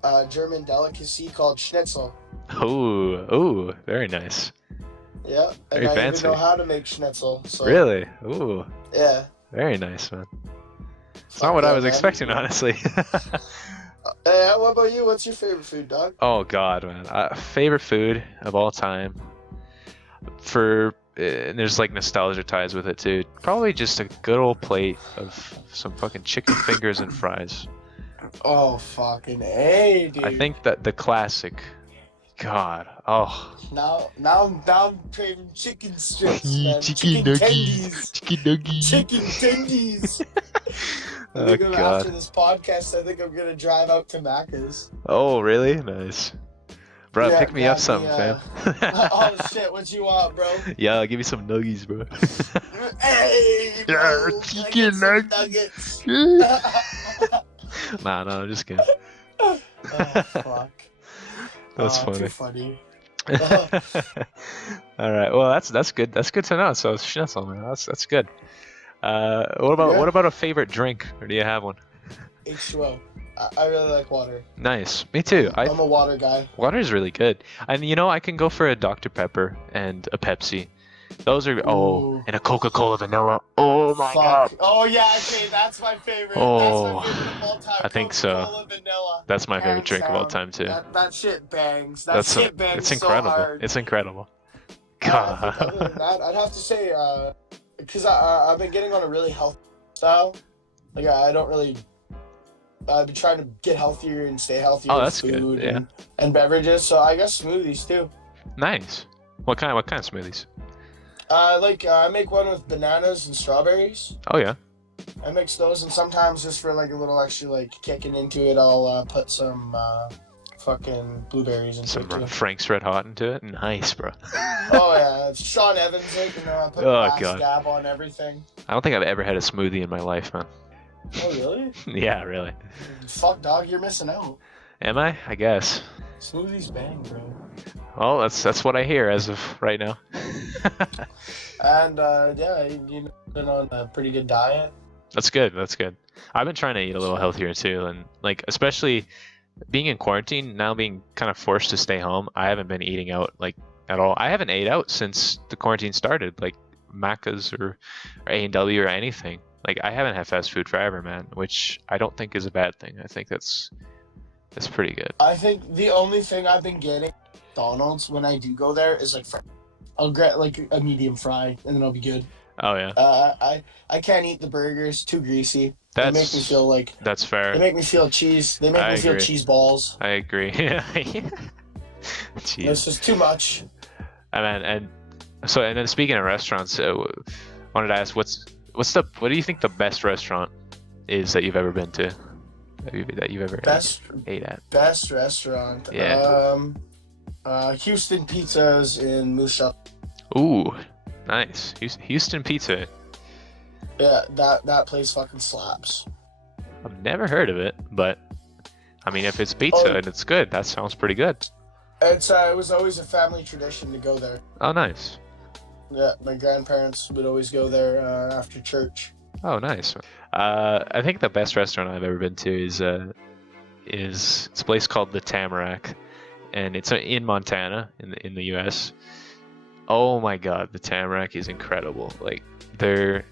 a German delicacy called Schnitzel. Ooh, very nice. Yeah, and Very I fancy. even know how to make Schnitzel. So, Really? Ooh, Yeah. very nice, man. It's Fuck not what I yeah, was man. expecting, honestly. What about you? What's your favorite food, dog? Oh God, man. Favorite food of all time. And there's like nostalgia ties with it too. Probably just a good old plate of some fucking chicken fingers and fries. Oh, fucking A, dude. I think that the classic. God, oh. Now I'm craving chicken strips, man. Chicken tendies. Chicken nuggies. Chicken tendies. I Oh think after God. this podcast, I think I'm gonna drive out to Macca's. Oh really? Nice. Bro, Yeah, pick me up grab something, me, fam. Oh shit, what you want, bro? Yeah, give me some nuggies, bro. Hey, bro, Yeah, can I chicken get some nuggets. nuggets? Nah, I'm just kidding. Oh fuck. That's Too funny. funny. All right. Well, that's good. That's good to know. So Schnitzel, man. That's good. What about a favorite drink? Or do you have one? H2O. I really like water. Nice. Me too. I'm a water guy. Water is really good. And I can go for a Dr. Pepper and a Pepsi. Those are Ooh. and a Coca-Cola vanilla. Oh my God. Fuck. Oh yeah, okay, that's my favorite. Oh, That's my favorite of all time. I think so. Coca-Cola vanilla. That's my favorite Hands drink of all down. time too. That shit bangs. That's Shit bangs it's incredible. So hard. It's incredible. I think other than God. that, I'd have to say, because I've been getting on a really healthy style. Like I don't really. I've been trying to get healthier and stay healthier Oh, with that's good, food yeah. and beverages. So I guess smoothies too. Nice. What kind of smoothies? I make one with bananas and strawberries. Oh yeah. I mix those, and sometimes just for like a little extra like kicking into it, I'll put some fucking blueberries and Some shit too. Frank's Red Hot into it. Nice, bro. Oh yeah, it's Sean Evans. I put Oh, glass God. dab on everything. I don't think I've ever had a smoothie in my life, man. Oh really? Yeah, really. Fuck, dog, you're missing out. Am I? I guess. Smoothies bang, bro. Well, that's what I hear as of right now. And yeah, you've been on a pretty good diet. That's good. That's good. I've been trying to eat a little healthier too, and like especially being in quarantine now, being kind of forced to stay home. I haven't been eating out like at all. I haven't ate out since the quarantine started, like Macca's or A&W or anything. Like I haven't had fast food forever, man, which I don't think is a bad thing. I think that's pretty good. I think the only thing I've been getting at McDonald's when I do go there is like I'll get like a medium fry and then I'll be good. Oh yeah. I can't eat the burgers, too greasy. They That's make me feel like that's fair. they make me feel cheese. They make I me feel agree. cheese balls. I agree. Jeez. It's just too much. And then speaking of restaurants, wanted to ask what do you think the best restaurant is that you've ever been to? That you've ever ate at? Best restaurant. Yeah. Houston Pizzas in Moose Jaw. Ooh, nice. Houston Pizza. Yeah, that place fucking slaps. I've never heard of it, but I mean, if it's pizza and it's good, that sounds pretty good. It was always a family tradition to go there. Oh, nice. Yeah, my grandparents would always go there after church. Oh, nice. I think the best restaurant I've ever been to is it's a place called the Tamarack, and it's in Montana in the U.S. Oh my God, the Tamarack is incredible. Like their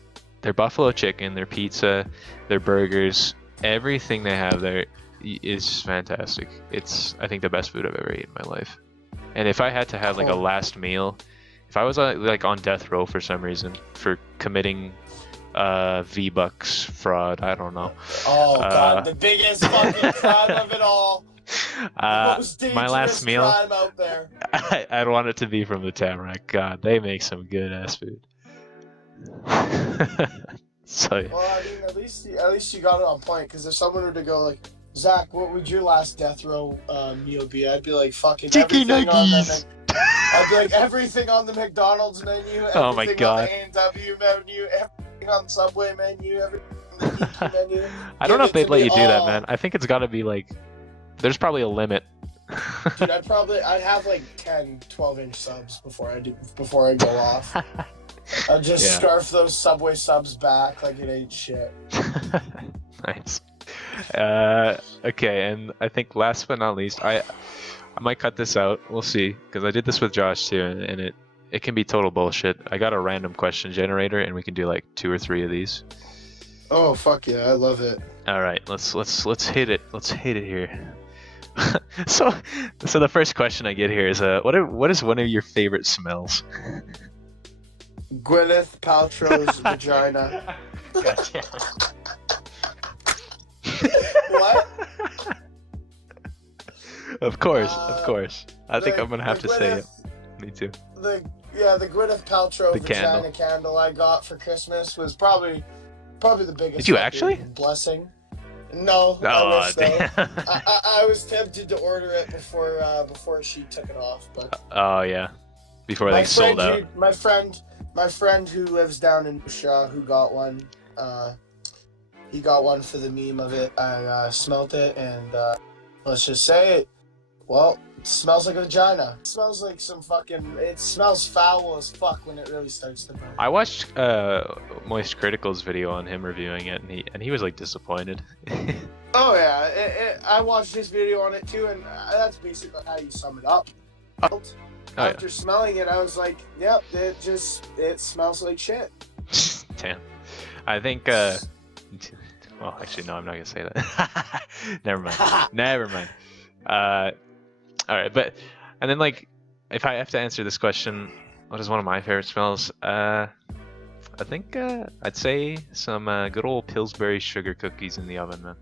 buffalo chicken, their pizza, their burgers, everything they have there is fantastic. It's I think the best food I've ever eaten in my life. And if I had to have like a last meal, if I was like on death row for some reason for committing V-Bucks fraud, I don't know. Oh God, the biggest fucking crime of it all. Most dangerous my last meal, crime out there. I'd want it to be from the Tamarack. God, they make some good ass food. So yeah. Well, I mean, at least you got it on point. Because if someone were to go like, Zach, what would your last death row meal be? I'd be like, fucking chicken everything nuggets. I'd be like everything on the McDonald's menu, everything Oh my God. on the A&W menu, everything on the Subway menu, everything on the DQ menu. I don't know if they'd let you do that, all. man. I think it's got to be like, there's probably a limit. Dude, I'd have like 10, 12-inch subs before I go off. I'd just scarf those Subway subs back like it ain't shit. Nice. Okay, and I think last but not least, I might cut this out. We'll see, because I did this with Josh too, and it can be total bullshit. I got a random question generator, and we can do like 2 or 3 of these. Oh fuck yeah, I love it. All right, let's hit it. Let's hit it here. So the first question I get here is what is one of your favorite smells? Gwyneth Paltrow's vagina. Gotcha. What? Of course. I think I'm gonna have to say it. Gwyneth- Me too. The Gwyneth Paltrow The vagina candle I got for Christmas was probably the biggest. Did you actually? Blessing. No, Oh, I wish though. damn. I was tempted to order it before she took it off, but Oh yeah, before they sold out. My friend who lives down in Shaw, who got one, he got one for the meme of it. I smelt it, and let's just say it. Well, it smells like a vagina. It smells like it smells foul as fuck when it really starts to burn. I watched Moist Critical's video on him reviewing it, and he was like disappointed. Oh yeah, I watched his video on it too, and that's basically how you sum it up. After smelling it, I was like, yep, it smells like shit. Damn. I think well, actually no, I'm not gonna say that. Never mind. All right, and then like if I have to answer this question, what is one of my favorite smells? I think I'd say some good old Pillsbury sugar cookies in the oven, man.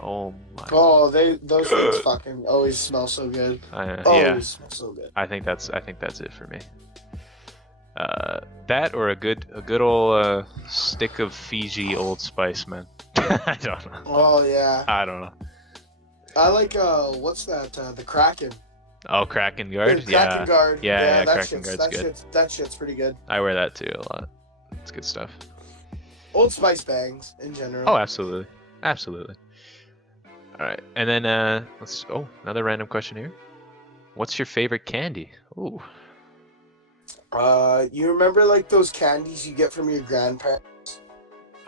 Oh my. Oh, those things fucking always smell so good. Always smell so good. I think that's it for me. That or a good old stick of Fiji Old Spice, man. I don't know. Oh yeah. I don't know. I like what's that? The Kraken. Oh, Kraken The guard. Kraken guard. Yeah, that Kraken guard's good. That shit's pretty good. I wear that too a lot. It's good stuff. Old Spice bangs in general. Oh, absolutely, absolutely. All right, and then let's. Oh, another random question here. What's your favorite candy? Ooh. You remember like those candies you get from your grandparents?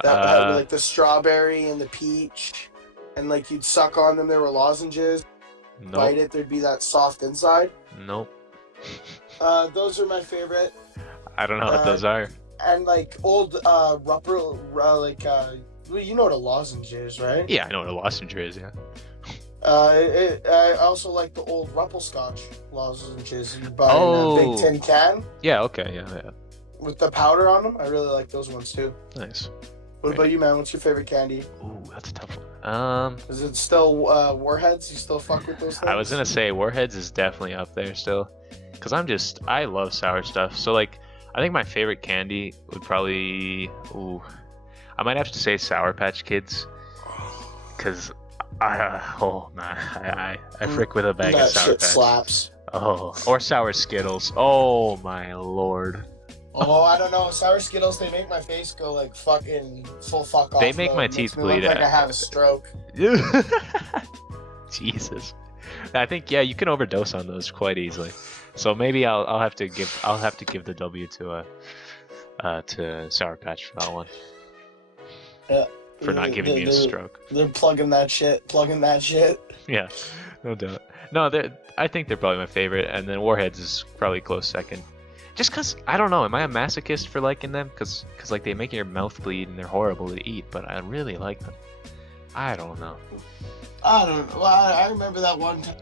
That had like the strawberry and the peach, and like you'd suck on them. There were lozenges. Nope. Bite it, there'd be that soft inside. Nope. Those are my favorite. I don't know what those are. And like old rubber, well, you know what a lozenge is, right? Yeah, I know what a lozenge is. Yeah. I also like the old Ruppelscotch lozenges you buy in a big tin can. Yeah. Okay. Yeah. With the powder on them. I really like those ones too. Nice. What about you, man? What's your favorite candy? Ooh, that's a tough one. Is it still Warheads? You still fuck with those things? I was gonna say Warheads is definitely up there still, cause I love sour stuff. So like, I think my favorite candy would probably, I might have to say Sour Patch Kids, cause I frick with a bag of that Sour shit Patch. slaps. Oh, or Sour Skittles. Oh my lord. Oh, I don't know. Sour Skittles, they make my face go like fucking full fuck off. They make my teeth bleed. Look like I have a stroke. Jesus. I think you can overdose on those quite easily. So maybe I'll have to give the W to Sour Patch for that one. Yeah. For not giving me a stroke. They're plugging that shit. Yeah, no doubt. No, I think they're probably my favorite, and then Warheads is probably close second. Just cause I don't know, am I a masochist for liking them? Cause like they make your mouth bleed and they're horrible to eat, but I really like them. I don't know. I don't know. Well, I remember that one time,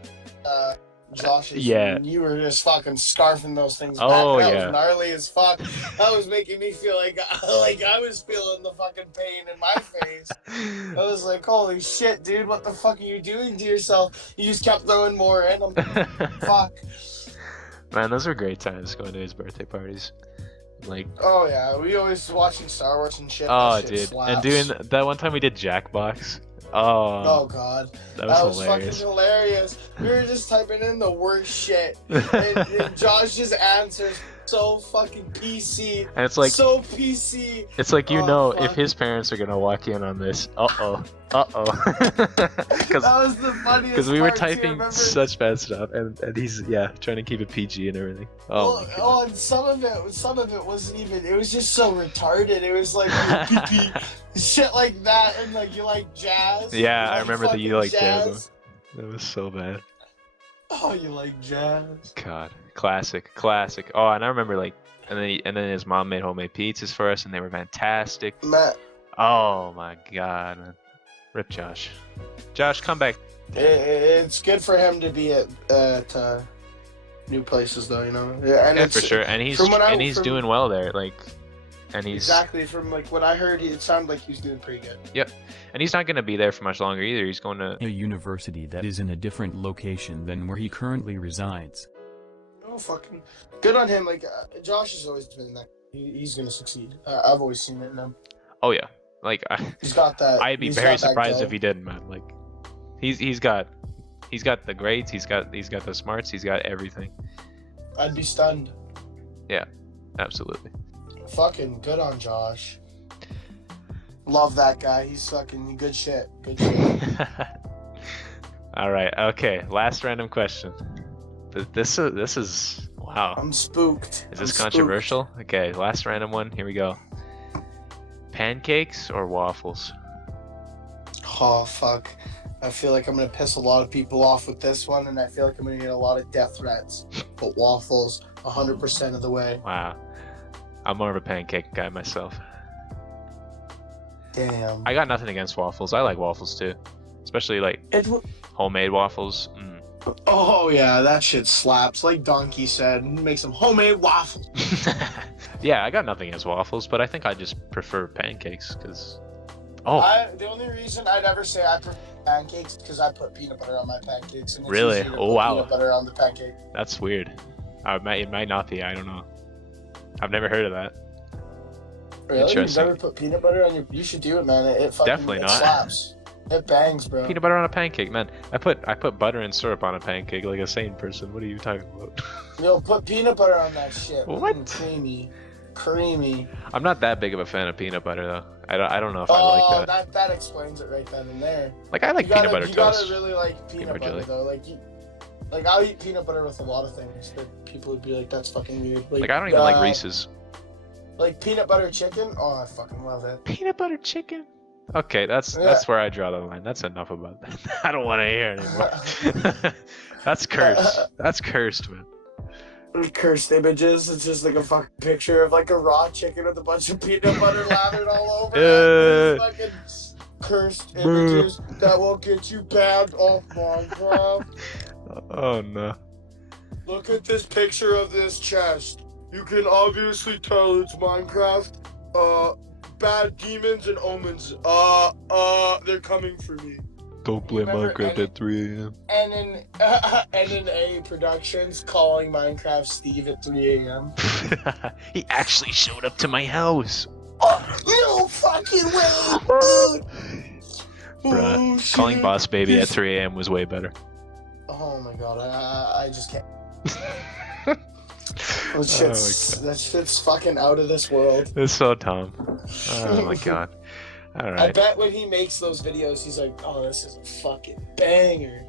Josh's. Yeah. You were just fucking scarfing those things back. Oh, That yeah. was gnarly as fuck. That was making me feel like I was feeling the fucking pain in my face. I was like, holy shit, dude, what the fuck are you doing to yourself? You just kept throwing more in. I'm like, fuck. Man, those were great times going to his birthday parties. Like, oh yeah, we always watching Star Wars and shit. oh, That shit dude, slaps. and doing that one time we did Jackbox. Oh god, that was hilarious. Fucking hilarious. We were just typing in the worst shit, and Josh just answers so fucking PC. And it's like so PC. It's like fuck. If his parents are gonna walk in on this, That was the funniest. Because we were part, too, typing such bad stuff, and he's trying to keep it PG and everything. And some of it wasn't even. It was just so retarded. It was like pee shit like that, and like you like jazz. Yeah, I remember that you like jazz. That was so bad. Oh, you like jazz? God, classic. Oh, and I remember and then his mom made homemade pizzas for us, and they were fantastic. Matt. Oh my God, man. Rip Josh. Josh, come back. It's good for him to be at new places, though, you know. And for sure. And he's doing well there. Exactly. From like what I heard, it sounded like he was doing pretty good. Yep. And he's not going to be there for much longer either. He's going to a university that is in a different location than where he currently resides. Oh, fucking good on him. Like Josh has always been that. He's gonna succeed. I've always seen it in him. Oh yeah. He's got that. I'd be very surprised if he didn't, man. Like, he's got the grades, he's got the smarts, he's got everything. I'd be stunned. Yeah, absolutely. Fucking good on Josh. Love that guy. He's fucking good shit. All right. Okay. Last random question. This is wow. I'm spooked. Is this controversial? Okay. Last random one. Here we go. Pancakes or waffles? Oh fuck. I feel like I'm gonna piss a lot of people off with this one, and I feel like I'm gonna get a lot of death threats. But waffles, 100% of the way. Wow. I'm more of a pancake guy myself. Damn. I got nothing against waffles. I like waffles too, especially homemade waffles. Oh yeah, that shit slaps. Like Donkey said, make some homemade waffles. Yeah, I got nothing against waffles, but I think I just prefer pancakes because. The only reason I'd ever say I prefer pancakes because I put peanut butter on my pancakes. And it's really? easier to Oh put wow. Peanut butter on the pancake. That's weird. It might not be. I don't know. I've never heard of that. Really? You've never put peanut butter on your? You should do it, man. It fucking Definitely not. slaps. It bangs, bro. Peanut butter on a pancake, man. I put butter and syrup on a pancake like a sane person. What are you talking about? Yo, put peanut butter on that shit. What? Creamy. I'm not that big of a fan of peanut butter though. I don't know if I like that. That explains it right then and there. Like I like peanut butter you toast. You gotta really like peanut butter jelly. though. Like I'll eat peanut butter with a lot of things, but people would be like, "That's fucking weird." Like I don't even like Reese's. Like peanut butter chicken. Oh, I fucking love it. Peanut butter chicken. Okay, that's where I draw the line. That's enough about that. I don't want to hear anymore. That's cursed. That's cursed, man. Cursed images. It's just like a fucking picture of like a raw chicken with a bunch of peanut butter lathered all over it. Fucking cursed images that will get you banned off Minecraft. Oh no. Look at this picture of this chest. You can obviously tell it's Minecraft. Bad demons and omens. They're coming for me. Don't play Minecraft at 3 a.m. NNA Productions calling Minecraft Steve at 3 a.m. He actually showed up to my house. Oh, no fucking way, dude. Bruh, calling Boss Baby at 3 a.m. was way better. Oh my god, I just can't. That shit's fucking out of this world. It's so dumb. Oh my god. Alright. I bet when he makes those videos, he's like, oh, this is a fucking banger.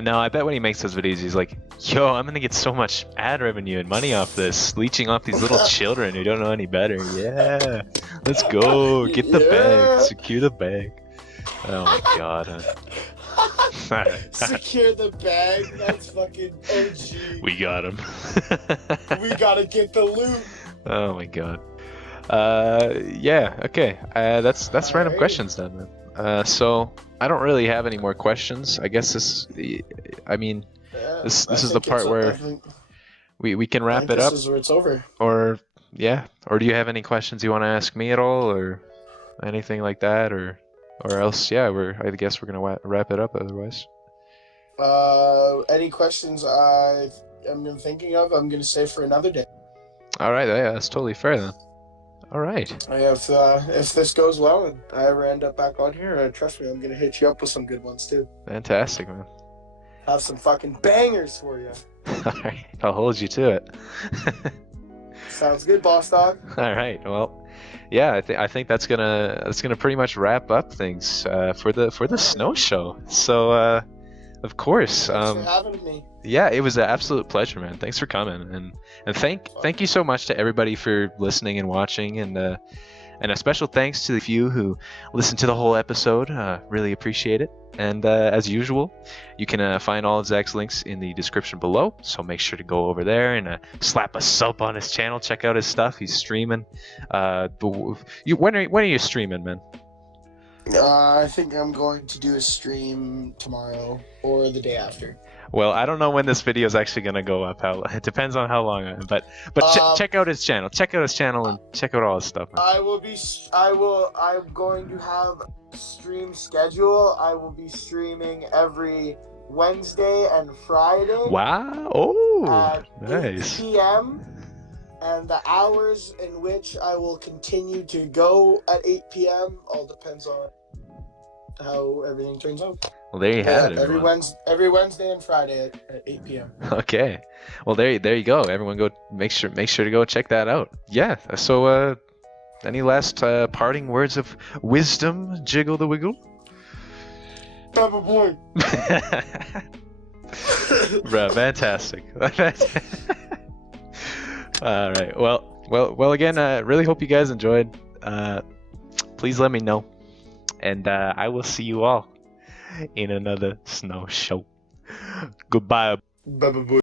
No, I bet when he makes those videos, he's like, yo, I'm gonna get so much ad revenue and money off this, leeching off these little children who don't know any better. Yeah. Let's go. Get the bag. Secure the bag. Oh my god. Alright. Secure the bag. That's fucking OG. We got him. We gotta get the loot. Oh my god. Yeah, okay. That's random Alright. questions then, man. So I don't really have any more questions. I guess this is the part where we can wrap it up. This is where it's over. Or do you have any questions you want to ask me at all, or anything like that, or else I guess we're gonna wrap it up otherwise. Any questions I'm thinking of, I'm gonna save for another day. All right, yeah, that's totally fair then. All right. If this goes well and I ever end up back on here, trust me, I'm gonna hit you up with some good ones too. Fantastic, man. Have some fucking bangers for you. All right, I'll hold you to it. Sounds good, boss dog. All right, well, yeah, I think that's gonna pretty much wrap up things for the snow show. So of course, Thanks for having me. yeah, it was an absolute pleasure, man. Thanks for coming, and thank you so much to everybody for listening and watching, and a special thanks to the few who listened to the whole episode. Really appreciate it. And as usual, you can find all of Zach's links in the description below. So make sure to go over there and slap a sub on his channel. Check out his stuff. He's streaming. When are you streaming, man? I think I'm going to do a stream tomorrow or the day after. Well, I don't know when this video is actually going to go up. It depends on how long. But check out his channel. Check out his channel and check out all his stuff, man. I'm going to have stream schedule. I will be streaming every Wednesday and Friday. Wow! Oh, at nice. 8 p.m. And the hours in which I will continue to go at 8 p.m. all depends on how everything turns out. Well, there you have it, everyone. everyone. Every Wednesday and Friday at 8 p.m. Okay. Well, there you go. Everyone, go make sure to go check that out. Yeah. So, any last parting words of wisdom, Jiggle the Wiggle? Have a boy. Bruh, fantastic. All right. Well. Again, really hope you guys enjoyed. Please let me know, and I will see you all in another snow show. Goodbye. Bye bye boy.